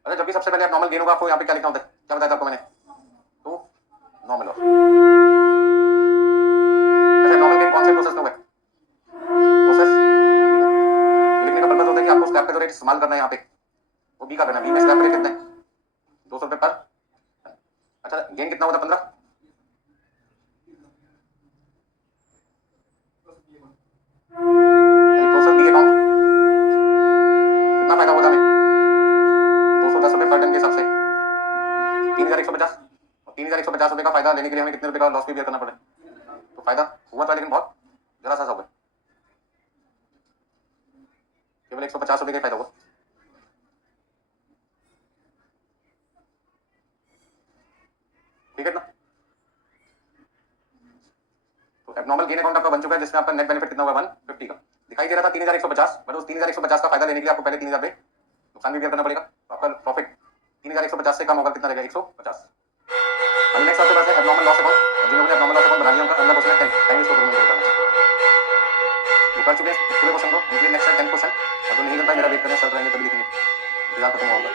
अरे जब भी सबसे पहले एबनॉर्मल गेन होगा आपको यहाँ पे क्या लिखना होता है, क्या बताया था आपको मैंने, तो नॉर्मल लॉस। अच्छा नॉर्मल गेन कौन से प्रोसेस में हुआ है, प्रोसेस बी में। तो लिखने का पर्पस होता है कि आपको स्क्रैप का जो रेट इस्तेमाल करना है यहाँ पे वो बी का करना है। बी में स्क्रैप रेट कितना है, 200 रुपए पर। अच्छा गेन कितना होता है, 15। प्रोसेस बी अकाउंट कितना फायदा होगा हमें, 210 रुपए पर टन के हिसाब से 3150। और 3150 रुपए का फायदा लेने के लिए हमें कितने रुपए का लॉस भी बेयर करना पड़े। तो फायदा हुआ था लेकिन बहुत जरा सा हुआ, केवल 150 रुपए का फायदा हुआ। ठीक है ना। तो एबनॉर्मल गेन अकाउंट आपका बन चुका है जिसमें आपका नेट बेनिफिट कितना हुआ, 150 का दिखाई दे रहा था 3150, बट उस 3150 का फायदा लेने के लिए आपको पहले 3000 पे नुकसान भी बेयर करना पड़ेगा। तो आपका प्रॉफिट 3150 से कम होगा, कितना रहेगा, 150। अभी नेक्स्ट आपके पास है एबनॉर्मल लॉस अकाउंट। जिन लोगों ने एबनॉर्मल लॉस अकाउंट बना लिया उनका अगला क्वेश्चन है 10 टाइम इसको करना है। जो कर चुके हैं पूरे क्वेश्चन को, उनके लिए नेक्स्ट है 10 क्वेश्चन। और जो नहीं कर पाए मेरा वेट करें, सर रहेंगे तभी लिखेंगे, इंतजार खत्म होगा।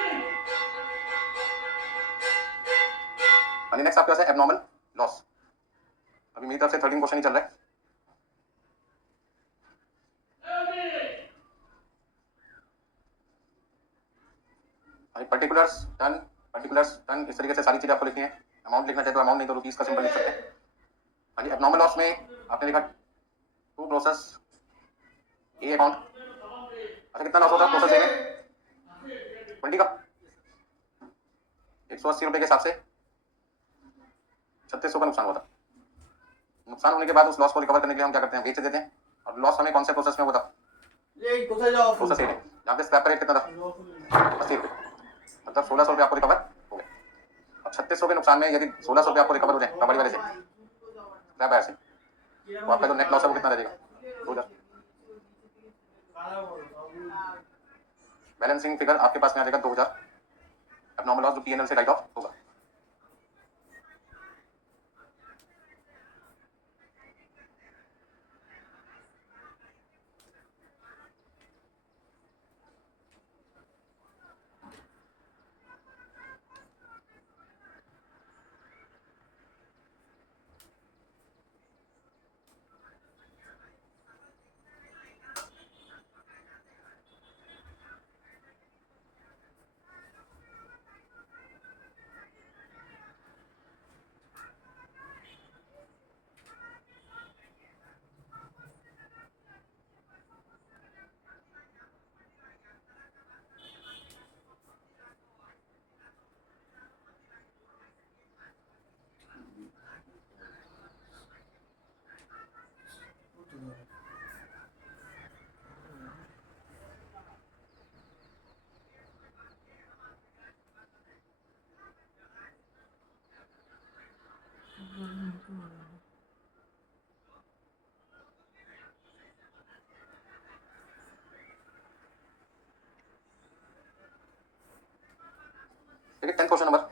अभी नेक्स्ट आपके पास है एबनॉर्मल लॉस। अभी मेरी तरफ से 13 क्वेश्चन ही चल रहा है। पर्टिकुलर्स टन इस तरीके से सारी चीजें आपको लिखनी है। अमाउंट लिखना चाहे तो अमाउंट, नहीं तो रुपीस का सिंबल लिख सकते हैं। हाँ जी, एबनॉर्मल लॉस में आपने लिखा टू प्रोसेस ए अकाउंट। अच्छा कितना लॉस होता है प्रोसेस ए में, 20 का, 180 रुपए के हिसाब से 3600 का नुकसान हुआ था। नुकसान होने के बाद उस लॉस को रिकवर करने के लिए हम क्या करते हैं, बेच देते हैं। और लॉस हमें कौन से प्रोसेस में हुआ था, प्रोसेस ए में, जहाँ पे स्क्रैप रेट कितना था, 80 रुपए, मतलब 1600 रुपए आपको रिकवर हो गए। अब 3600 के नुकसान में यदि 1600 रुपए आपको रिकवर हो जाए कबाड़ी वाले से, स्क्रैप बायर से, तो आपका जो नेट लॉस है वो कितना रहेगा, 2000। बैलेंसिंग फिगर आपके पास में आ जाएगा 2000। एबनॉर्मल लॉस जो पीएनएल से राइट ऑफ होगा। ठीक है, 10 क्वेश्चन नंबर